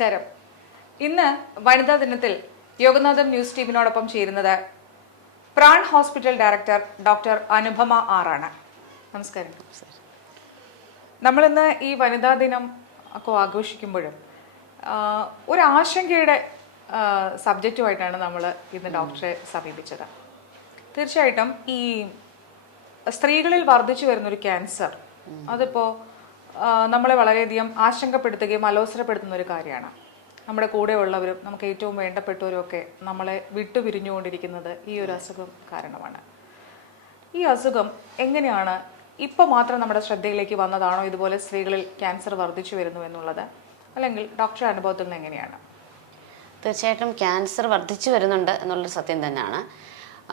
നമസ്കാരം. ഇന്ന് വനിതാ ദിനത്തിൽ യോഗനാഥം ന്യൂസ് ടീമിനോടൊപ്പം ചേരുന്നത് Pran hospital director doctor Anupama ആറാണ്. നമസ്കാരം. നമ്മളിന്ന് ഈ വനിതാ ദിനം ഒക്കെ ആഘോഷിക്കുമ്പോഴും ഒരു ആശങ്കയുടെ സബ്ജക്റ്റുമായിട്ടാണ് നമ്മൾ ഇന്ന് ഡോക്ടറെ സമീപിച്ചത്. തീർച്ചയായിട്ടും ഈ സ്ത്രീകളിൽ വർദ്ധിച്ചു വരുന്നൊരു ക്യാൻസർ അതിപ്പോൾ നമ്മളെ വളരെയധികം ആശങ്കപ്പെടുത്തുകയും അലോസരപ്പെടുത്തുന്ന ഒരു കാര്യമാണ്. നമ്മുടെ കൂടെയുള്ളവരും നമുക്ക് ഏറ്റവും വേണ്ടപ്പെട്ടവരും ഒക്കെ നമ്മളെ വിട്ടുപിരിഞ്ഞുകൊണ്ടിരിക്കുന്നത് ഈ ഒരു അസുഖം കാരണമാണ്. ഈ അസുഖം എങ്ങനെയാണ് ഇപ്പോൾ മാത്രം നമ്മുടെ ശ്രദ്ധയിലേക്ക് വന്നതാണോ? ഇതുപോലെ സ്ത്രീകളിൽ ക്യാൻസർ വർദ്ധിച്ചു വരുന്നു എന്നുള്ളത്. അല്ലെങ്കിൽ ഡോക്ടർ അനുഭവത്തിൽ നിന്ന് എങ്ങനെയാണ്? തീർച്ചയായിട്ടും ക്യാൻസർ വർദ്ധിച്ചു വരുന്നുണ്ട് എന്നുള്ളൊരു സത്യം തന്നെയാണ്.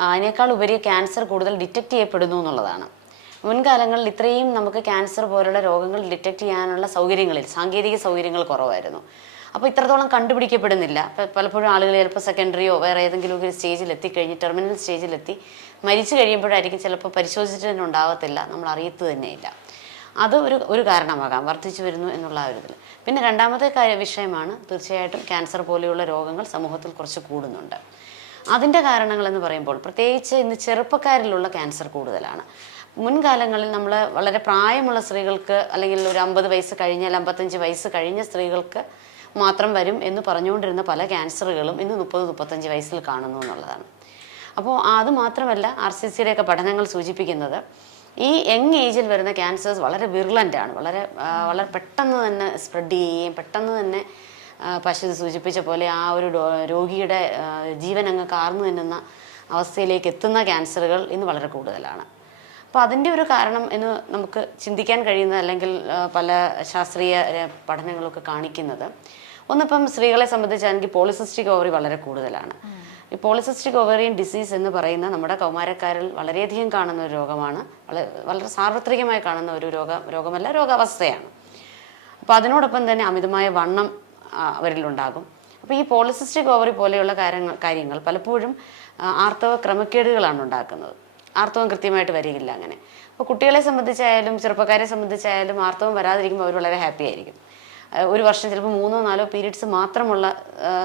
അതിനേക്കാൾ ഉപരി ക്യാൻസർ കൂടുതൽ ഡിറ്റക്ട് ചെയ്യപ്പെടുന്നു എന്നുള്ളതാണ്. മുൻകാലങ്ങളിൽ ഇത്രയും നമുക്ക് ക്യാൻസർ പോലുള്ള രോഗങ്ങൾ ഡിറ്റക്ട് ചെയ്യാനുള്ള സൗകര്യങ്ങളിൽ സാങ്കേതിക സൗകര്യങ്ങൾ കുറവായിരുന്നു. അപ്പോൾ ഇത്രത്തോളം കണ്ടുപിടിക്കപ്പെടുന്നില്ല. പലപ്പോഴും ആളുകൾ ചിലപ്പോൾ സെക്കൻഡറിയോ വേറെ ഏതെങ്കിലും ഒരു സ്റ്റേജിൽ എത്തിക്കഴിഞ്ഞ് ടെർമിനൽ സ്റ്റേജിലെത്തി മരിച്ചു കഴിയുമ്പോഴായിരിക്കും ചിലപ്പോൾ പരിശോധിച്ചിട്ട് ഉണ്ടാവത്തില്ല. നമ്മൾ അറിയത്ത് തന്നെയില്ല. അത് ഒരു ഒരു കാരണമാകാം. വർദ്ധിച്ചു വരുന്നു എന്നുള്ള ഒരു ഇതിൽ പിന്നെ രണ്ടാമത്തെ കാര്യ വിഷയമാണ് തീർച്ചയായിട്ടും ക്യാൻസർ പോലെയുള്ള രോഗങ്ങൾ സമൂഹത്തിൽ കുറച്ച് കൂടുന്നുണ്ട്. അതിന്റെ കാരണങ്ങൾ എന്ന് പറയുമ്പോൾ പ്രത്യേകിച്ച് ഇന്ന് ചെറുപ്പക്കാരിലുള്ള ക്യാൻസർ കൂടുതലാണ്. മുൻകാലങ്ങളിൽ നമ്മൾ വളരെ പ്രായമുള്ള സ്ത്രീകൾക്ക് അല്ലെങ്കിൽ ഒരു അമ്പത് വയസ്സ് കഴിഞ്ഞാൽ അമ്പത്തഞ്ച് വയസ്സ് കഴിഞ്ഞ സ്ത്രീകൾക്ക് മാത്രം വരും എന്ന് പറഞ്ഞുകൊണ്ടിരുന്ന പല ക്യാൻസറുകളും ഇന്ന് മുപ്പത് മുപ്പത്തഞ്ച് വയസ്സിൽ കാണുന്നു എന്നുള്ളതാണ്. അപ്പോൾ അത് മാത്രമല്ല ആർ സി സിയുടെ ഒക്കെ പഠനങ്ങൾ സൂചിപ്പിക്കുന്നത് ഈ യങ് ഏജിൽ വരുന്ന ക്യാൻസേഴ്സ് വളരെ വിർലന്റ് ആണ്. വളരെ വളരെ പെട്ടെന്ന് തന്നെ സ്പ്രെഡ് ചെയ്യുകയും പെട്ടെന്ന് തന്നെ പശു സൂചിപ്പിച്ച പോലെ ആ ഒരു രോഗിയുടെ ജീവൻ അങ്ങ് കാർന്നു നിന്നുന്ന അവസ്ഥയിലേക്ക് എത്തുന്ന ക്യാൻസറുകൾ ഇന്ന് വളരെ കൂടുതലാണ്. അപ്പോൾ അതിന്റെ ഒരു കാരണം എന്ന് നമുക്ക് ചിന്തിക്കാൻ കഴിയുന്ന അല്ലെങ്കിൽ പല ശാസ്ത്രീയ പഠനങ്ങളൊക്കെ കാണിക്കുന്നത്. ഒന്നിപ്പം സ്ത്രീകളെ സംബന്ധിച്ചാണെങ്കിൽ പോളിസിസ്റ്റിക് ഓവറി വളരെ കൂടുതലാണ്. ഈ പോളിസിസ്റ്റിക് ഓവറിയൻ ഡിസീസ് എന്ന് പറയുന്ന നമ്മുടെ കൗമാരക്കാരിൽ വളരെയധികം കാണുന്ന ഒരു രോഗമാണ്. വളരെ സാർവത്രികമായി കാണുന്ന ഒരു രോഗ രോഗമല്ല രോഗാവസ്ഥയാണ്. അപ്പോൾ അതിനോടൊപ്പം തന്നെ അമിതമായ വണ്ണം അവരിലുണ്ടാകും അപ്പോൾ ഈ പോളിസിസ്റ്റിക് ഓവറി പോലെയുള്ള കാര്യങ്ങൾ കാര്യങ്ങൾ പലപ്പോഴും ആർത്തവ ക്രമക്കേടുകളാണ് ഉണ്ടാക്കുന്നത്. ആർത്തവം കൃത്യമായിട്ട് വരികയില്ല അങ്ങനെ. അപ്പോൾ കുട്ടികളെ സംബന്ധിച്ചായാലും ചെറുപ്പക്കാരെ സംബന്ധിച്ചായാലും ആർത്തവം വരാതിരിക്കുമ്പോൾ അവർ വളരെ ഹാപ്പി ആയിരിക്കും. ഒരു വർഷം ചിലപ്പോൾ മൂന്നോ നാലോ പീരീഡ്സ് മാത്രമുള്ള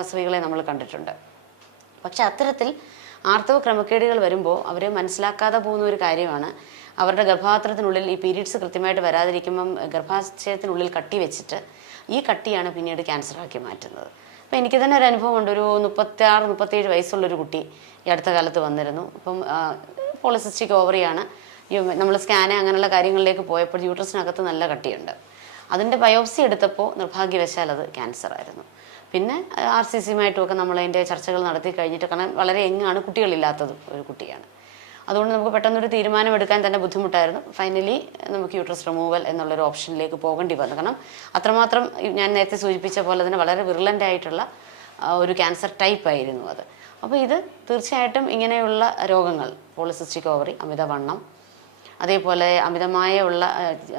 സ്ത്രീകളെ നമ്മൾ കണ്ടിട്ടുണ്ട്. പക്ഷെ അത്തരത്തിൽ ആർത്തവ ക്രമക്കേടുകൾ വരുമ്പോൾ അവർ മനസ്സിലാക്കാതെ പോകുന്ന ഒരു കാര്യമാണ്. അവരുടെ ഗർഭാത്രത്തിനുള്ളിൽ ഈ പീരീഡ്സ് കൃത്യമായിട്ട് വരാതിരിക്കുമ്പം ഗർഭാശയത്തിനുള്ളിൽ കട്ടി വെച്ചിട്ട് ഈ കട്ടിയാണ് പിന്നീട് ക്യാൻസറാക്കി മാറ്റുന്നത്. അപ്പം എനിക്ക് തന്നെ ഒരു അനുഭവം ഉണ്ട് ഒരു മുപ്പത്താറ് മുപ്പത്തേഴ് വയസ്സുള്ളൊരു കുട്ടി ഈ അടുത്ത കാലത്ത് വന്നിരുന്നു. അപ്പം പോളിസിസ്റ്റിക് ഓവറിയാണ് നമ്മൾ സ്കാന് അങ്ങനെയുള്ള കാര്യങ്ങളിലേക്ക് പോയപ്പോൾ യൂട്രസിനകത്ത് നല്ല കട്ടിയുണ്ട്. അതിന്റെ ബയോപ്സി എടുത്തപ്പോൾ നിർഭാഗ്യവശാൽ അത് ക്യാൻസർ ആയിരുന്നു. പിന്നെ ആർ സി സിയുമായിട്ടുമൊക്കെ നമ്മൾ അതിന്റെ ചർച്ചകൾ നടത്തി കഴിഞ്ഞിട്ട് കാരണം വളരെ എങ്ങാണ് കുട്ടികളില്ലാത്തത് ഒരു കുട്ടിയാണ്. അതുകൊണ്ട് നമുക്ക് പെട്ടെന്നൊരു തീരുമാനം എടുക്കാൻ തന്നെ ബുദ്ധിമുട്ടായിരുന്നു. ഫൈനലി നമുക്ക് യൂട്രസ് റിമൂവൽ എന്നുള്ളൊരു ഓപ്ഷനിലേക്ക് പോകേണ്ടി വന്നു. കാരണം അത്രമാത്രം ഞാൻ നേരത്തെ സൂചിപ്പിച്ച പോലെ തന്നെ വളരെ വിർലന്റ് ആയിട്ടുള്ള ഒരു ക്യാൻസർ ടൈപ്പ് ആയിരുന്നു അത്. അപ്പോൾ ഇത് തീർച്ചയായിട്ടും ഇങ്ങനെയുള്ള രോഗങ്ങൾ പോളിസിസ്റ്റിക് ഓവറി അമിതവണ്ണം അതേപോലെ അമിതമായ ഉള്ള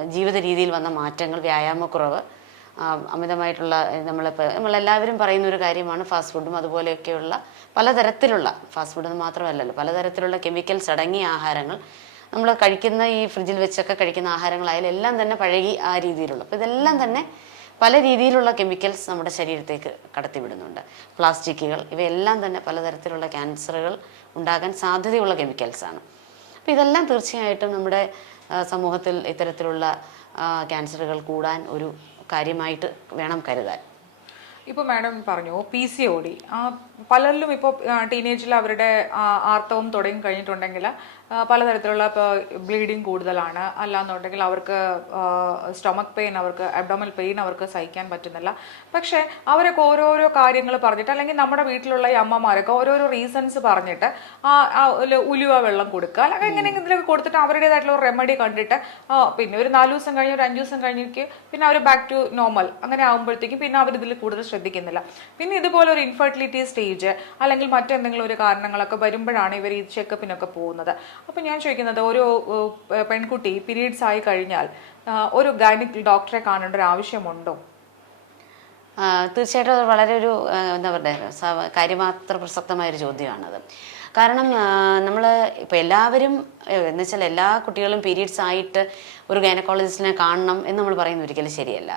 ജീവിത രീതിയിൽ വന്ന മാറ്റങ്ങൾ വ്യായാമക്കുറവ് അമിതമായിട്ടുള്ള നമ്മളിപ്പോൾ നമ്മളെല്ലാവരും പറയുന്ന ഒരു കാര്യമാണ് ഫാസ്റ്റ് ഫുഡും അതുപോലെയൊക്കെയുള്ള പലതരത്തിലുള്ള ഫാസ്റ്റ് ഫുഡ് മാത്രമല്ലല്ലോ പലതരത്തിലുള്ള കെമിക്കൽസ് അടങ്ങിയ ആഹാരങ്ങൾ നമ്മൾ കഴിക്കുന്ന ഈ ഫ്രിഡ്ജിൽ വെച്ചൊക്കെ കഴിക്കുന്ന ആഹാരങ്ങളായാലും എല്ലാം തന്നെ പഴകി ആ രീതിയിലുള്ള അപ്പോൾ ഇതെല്ലാം തന്നെ പല രീതിയിലുള്ള കെമിക്കൽസ് നമ്മുടെ ശരീരത്തേക്ക് കടത്തിവിടുന്നുണ്ട്. പ്ലാസ്റ്റിക്കുകൾ ഇവയെല്ലാം തന്നെ പലതരത്തിലുള്ള ക്യാൻസറുകൾ ഉണ്ടാകാൻ സാധ്യതയുള്ള കെമിക്കൽസാണ്. അപ്പോൾ ഇതെല്ലാം തീർച്ചയായിട്ടും നമ്മുടെ സമൂഹത്തിൽ ഇത്തരത്തിലുള്ള ക്യാൻസറുകൾ കൂടാൻ ഒരു കാര്യമായിട്ട് വേണം കരുതാൻ. ഇപ്പോൾ മാഡം പറഞ്ഞു പി സി ഒ ഡി. പലരിലും ഇപ്പോൾ ടീനേജിൽ അവരുടെ ആർത്തവം തുടങ്ങി കഴിഞ്ഞിട്ടുണ്ടെങ്കിൽ പലതരത്തിലുള്ള ഇപ്പോൾ ബ്ലീഡിങ് കൂടുതലാണ്. അല്ലാന്നുണ്ടെങ്കിൽ അവർക്ക് സ്റ്റൊമക് പെയിൻ അവർക്ക് അബ്ഡോമൽ പെയിൻ അവർക്ക് സഹിക്കാൻ പറ്റുന്നില്ല. പക്ഷേ അവരൊക്കെ ഓരോരോ കാര്യങ്ങൾ പറഞ്ഞിട്ട് അല്ലെങ്കിൽ നമ്മുടെ വീട്ടിലുള്ള ഈ അമ്മമാരൊക്കെ ഓരോരോ റീസൺസ് പറഞ്ഞിട്ട് ഉലുവ വെള്ളം കൊടുക്കുക. അല്ലെങ്കിൽ എങ്ങനെയെങ്കിലൊക്കെ കൊടുത്തിട്ട് അവരുടേതായിട്ടുള്ള ഒരു റെമഡി കണ്ടിട്ട് പിന്നെ ഒരു നാല് ദിവസം കഴിഞ്ഞ് ഒരു അഞ്ച് ദിവസം കഴിഞ്ഞിട്ട് പിന്നെ അവർ ബാക്ക് ടു നോർമൽ അങ്ങനെ ആകുമ്പോഴത്തേക്കും പിന്നെ അവർ ഇതിൽ കൂടുതൽ ശ്രദ്ധിക്കുന്നില്ല. പിന്നെ ഇതുപോലെ ഒരു ഇൻഫെർട്ടിലിറ്റി സ്റ്റേജ് അല്ലെങ്കിൽ മറ്റെന്തെങ്കിലും ഒരു കാരണങ്ങളൊക്കെ വരുമ്പോഴാണ് ഇവർ ഈ ചെക്കപ്പിനൊക്കെ പോകുന്നത്. അപ്പോൾ ഞാൻ ചോദിക്കുന്നത് ഒരു പെൺകുട്ടി പീരീഡ്സ് ആയി കഴിഞ്ഞാൽ ഒരു ഗൈനിക് ഡോക്ടറെ കാണേണ്ട ഒരു ആവശ്യമുണ്ടോ? തീർച്ചയായിട്ടും അത് വളരെ ഒരു എന്താ പറയുക കാര്യമാത്ര പ്രസക്തമായ ഒരു ചോദ്യമാണത്. കാരണം നമ്മൾ ഇപ്പോൾ എല്ലാവരും എന്ന് വെച്ചാൽ എല്ലാ കുട്ടികളും പീരീഡ്സ് ആയിട്ട് ഒരു ഗൈനക്കോളജിസ്റ്റിനെ കാണണം എന്ന് നമ്മൾ പറയുന്നത് ഒരിക്കലും ശരിയല്ല.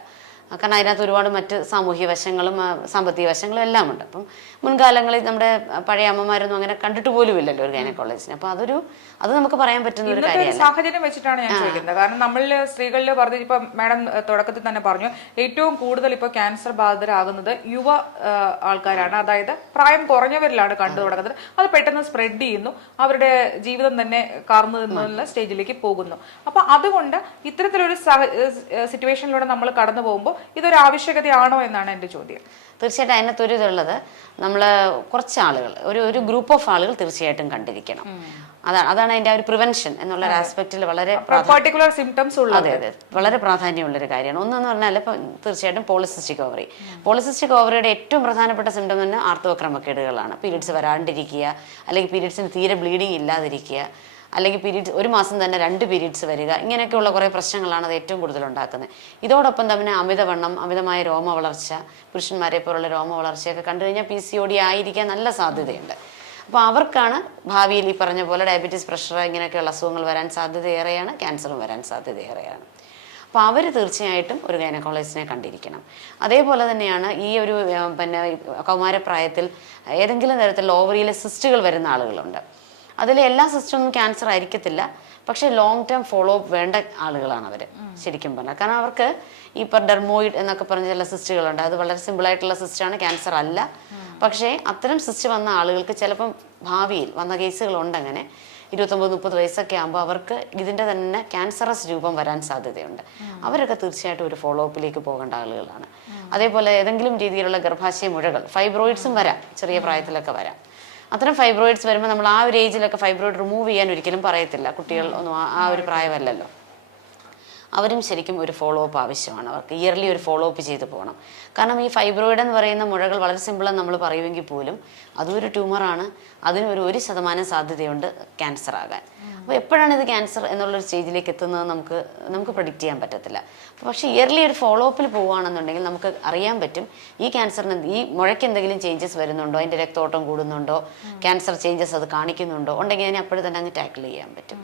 കാരണം അതിനകത്ത് ഒരുപാട് മറ്റ് സാമൂഹ്യ വശങ്ങളും സാമ്പത്തിക വശങ്ങളും എല്ലാം ഉണ്ട് അപ്പം മുൻകാലങ്ങളിൽ നമ്മുടെ പഴയ അമ്മമാരൊന്നും അങ്ങനെ കണ്ടിട്ട് പോലും ഇല്ലല്ലോ ഒരു ഗൈനക്കോളജിന്. അപ്പോൾ അതൊരു അത് നമുക്ക് പറയാൻ പറ്റുന്ന ഒരു ഇന്നത്തെ ഒരു കാര്യമല്ല. സാഹചര്യം വെച്ചിട്ടാണ് ഞാൻ ചോദിക്കുന്നത്. കാരണം നമ്മളിൽ സ്ത്രീകളിൽ പറഞ്ഞു ഇപ്പൊ മാഡം തുടക്കത്തിൽ തന്നെ പറഞ്ഞു ഏറ്റവും കൂടുതൽ ഇപ്പൊ ക്യാൻസർ ബാധിതരാകുന്നത് യുവ ആൾക്കാരാണ്. അതായത് പ്രായം കുറഞ്ഞവരിലാണ് കണ്ടു തുടങ്ങുന്നത്. അത് പെട്ടെന്ന് സ്പ്രെഡ് ചെയ്യുന്നു. അവരുടെ ജീവിതം തന്നെ കാർന്നു നിന്നുള്ള സ്റ്റേജിലേക്ക് പോകുന്നു. അപ്പൊ അതുകൊണ്ട് ഇത്തരത്തിലൊരു സിറ്റുവേഷനിലൂടെ നമ്മൾ കടന്നു പോകുമ്പോൾ ഇതൊരു ആവശ്യകതയാണോ എന്നാണ് എന്റെ ചോദ്യം. തീർച്ചയായിട്ടും അതിനകത്ത് ഒരു ഇതുള്ളത് നമ്മൾ കുറച്ച് ആളുകൾ ഒരു ഒരു ഗ്രൂപ്പ് ഓഫ് ആളുകൾ തീർച്ചയായിട്ടും കണ്ടിരിക്കണം. അതാണ് അതാണ് അതിന്റെ ആ ഒരു പ്രിവെൻഷൻ എന്നുള്ള ഒരു ആസ്പെക്റ്റിൽ വളരെ പർട്ടിക്കുലർ സിംറ്റംസ് ഉള്ളത്. അതെ അതെ. വളരെ പ്രാധാന്യമുള്ളൊരു കാര്യമാണ്. ഒന്നെന്ന് പറഞ്ഞാൽ ഇപ്പം തീർച്ചയായിട്ടും പോളിസിസ്റ്റിക് ഓവറി പോളിസിസ്റ്റിക് ഓവറിയുടെ ഏറ്റവും പ്രധാനപ്പെട്ട സിംറ്റം തന്നെ ആർത്തവക്രമക്കേടുകളാണ്. പീരീഡ്സ് വരാണ്ടിരിക്കുക അല്ലെങ്കിൽ പീരീഡ്സിന് തീരെ ബ്ലീഡിങ് ഇല്ലാതിരിക്കുക. അല്ലെങ്കിൽ പീരീഡ്സ് ഒരു മാസം തന്നെ രണ്ട് പീരീഡ്സ് വരിക ഇങ്ങനെയൊക്കെയുള്ള കുറേ പ്രശ്നങ്ങളാണ് അത് ഏറ്റവും കൂടുതൽ ഉണ്ടാക്കുന്നത്. ഇതോടൊപ്പം തന്നെ അമിതവണ്ണം അമിതമായ രോമ വളർച്ച പുരുഷന്മാരെ പോലുള്ള രോമ വളർച്ചയൊക്കെ കണ്ടു കഴിഞ്ഞാൽ പി സി ഒ ഡി ആയിരിക്കാൻ നല്ല സാധ്യതയുണ്ട്. അപ്പോൾ അവർക്കാണ് ഭാവിയിൽ ഈ പറഞ്ഞ പോലെ ഡയബറ്റീസ് പ്രഷർ ഇങ്ങനെയൊക്കെയുള്ള അസുഖങ്ങൾ വരാൻ സാധ്യതയേറെയാണ് ക്യാൻസറും വരാൻ സാധ്യതയേറെയാണ്. അപ്പോൾ അവർ തീർച്ചയായിട്ടും ഒരു ഗൈനക്കോളജിസ്റ്റിനെ കണ്ടിരിക്കണം. അതേപോലെ തന്നെയാണ് ഈ ഒരു പിന്നെ കൗമാരപ്രായത്തിൽ ഏതെങ്കിലും തരത്തിലുള്ള ഓവറിയിലെ സിസ്റ്റുകൾ വരുന്ന ആളുകളുണ്ട്. അതിൽ എല്ലാ സിസ്റ്റമൊന്നും ക്യാൻസർ ആയിരിക്കത്തില്ല. പക്ഷേ ലോങ് ടേം ഫോളോ അപ്പ് വേണ്ട ആളുകളാണ് അവർ ശരിക്കും പറഞ്ഞാൽ. കാരണം അവർക്ക് ഈ ഇപ്പം ഡെർമോയിഡ് എന്നൊക്കെ പറഞ്ഞ ചില സിസ്റ്റുകളുണ്ട്. അത് വളരെ സിമ്പിൾ ആയിട്ടുള്ള സിസ്റ്റാണ് ക്യാൻസർ അല്ല. പക്ഷേ അത്തരം സിസ്റ്റ് വന്ന ആളുകൾക്ക് ചിലപ്പം ഭാവിയിൽ വന്ന കേസുകളുണ്ട് അങ്ങനെ. ഇരുപത്തൊമ്പത് മുപ്പത് വയസ്സൊക്കെ ആകുമ്പോൾ അവർക്ക് ഇതിന്റെ തന്നെ ക്യാൻസറസ് രൂപം വരാൻ സാധ്യതയുണ്ട്. അവരൊക്കെ തീർച്ചയായിട്ടും ഒരു ഫോളോ അപ്പിലേക്ക് പോകേണ്ട ആളുകളാണ്. അതേപോലെ ഏതെങ്കിലും രീതിയിലുള്ള ഗർഭാശയ മുഴകൾ ഫൈബ്രോയിഡ്സും വരാം. ചെറിയ പ്രായത്തിലൊക്കെ വരാം. അത്തരം ഫൈബ്രോയിഡ്സ് വരുമ്പോൾ നമ്മൾ ആ ഒരു ഏജിലൊക്കെ ഫൈബ്രോയിഡ് റിമൂവ് ചെയ്യാൻ ഒരിക്കലും പറയത്തില്ല. കുട്ടികൾ ഒന്നും ആ- ഒരു പ്രായമല്ലല്ലോ. അവരും ശരിക്കും ഒരു ഫോളോ അപ്പ് ആവശ്യമാണ്. അവർക്ക് ഇയർലി ഒരു ഫോളോ അപ്പ് ചെയ്ത് പോകണം. കാരണം ഈ ഫൈബ്രോയിഡ് എന്ന് പറയുന്ന മുഴകൾ വളരെ സിമ്പിളെന്ന് നമ്മൾ പറയുമെങ്കിൽ പോലും അതും ഒരു ട്യൂമറാണ് അതിനൊരു ഒരു ശതമാനം സാധ്യതയുണ്ട് ക്യാൻസർ ആകാൻ. അപ്പോൾ എപ്പോഴാണ് ഇത് ക്യാൻസർ എന്നുള്ളൊരു സ്റ്റേജിലേക്ക് എത്തുന്നത് നമുക്ക് നമുക്ക് പ്രഡിക്റ്റ് ചെയ്യാൻ പറ്റത്തില്ല. പക്ഷേ ഇയർലി ഒരു ഫോളോ അപ്പിൽ പോവുകയാണെന്നുണ്ടെങ്കിൽ നമുക്ക് അറിയാൻ പറ്റും ഈ ക്യാൻസറിന് ഈ മുഴയ്ക്ക് എന്തെങ്കിലും ചേഞ്ചസ് വരുന്നുണ്ടോ? അതിന്റെ രക്തോട്ടം കൂടുന്നുണ്ടോ? ക്യാൻസർ ചേഞ്ചസ് അത് കാണിക്കുന്നുണ്ടോ? ഉണ്ടെങ്കിൽ അതിനെ അപ്പോഴും തന്നെ അങ്ങ് ടാക്കിൾ ചെയ്യാൻ പറ്റും.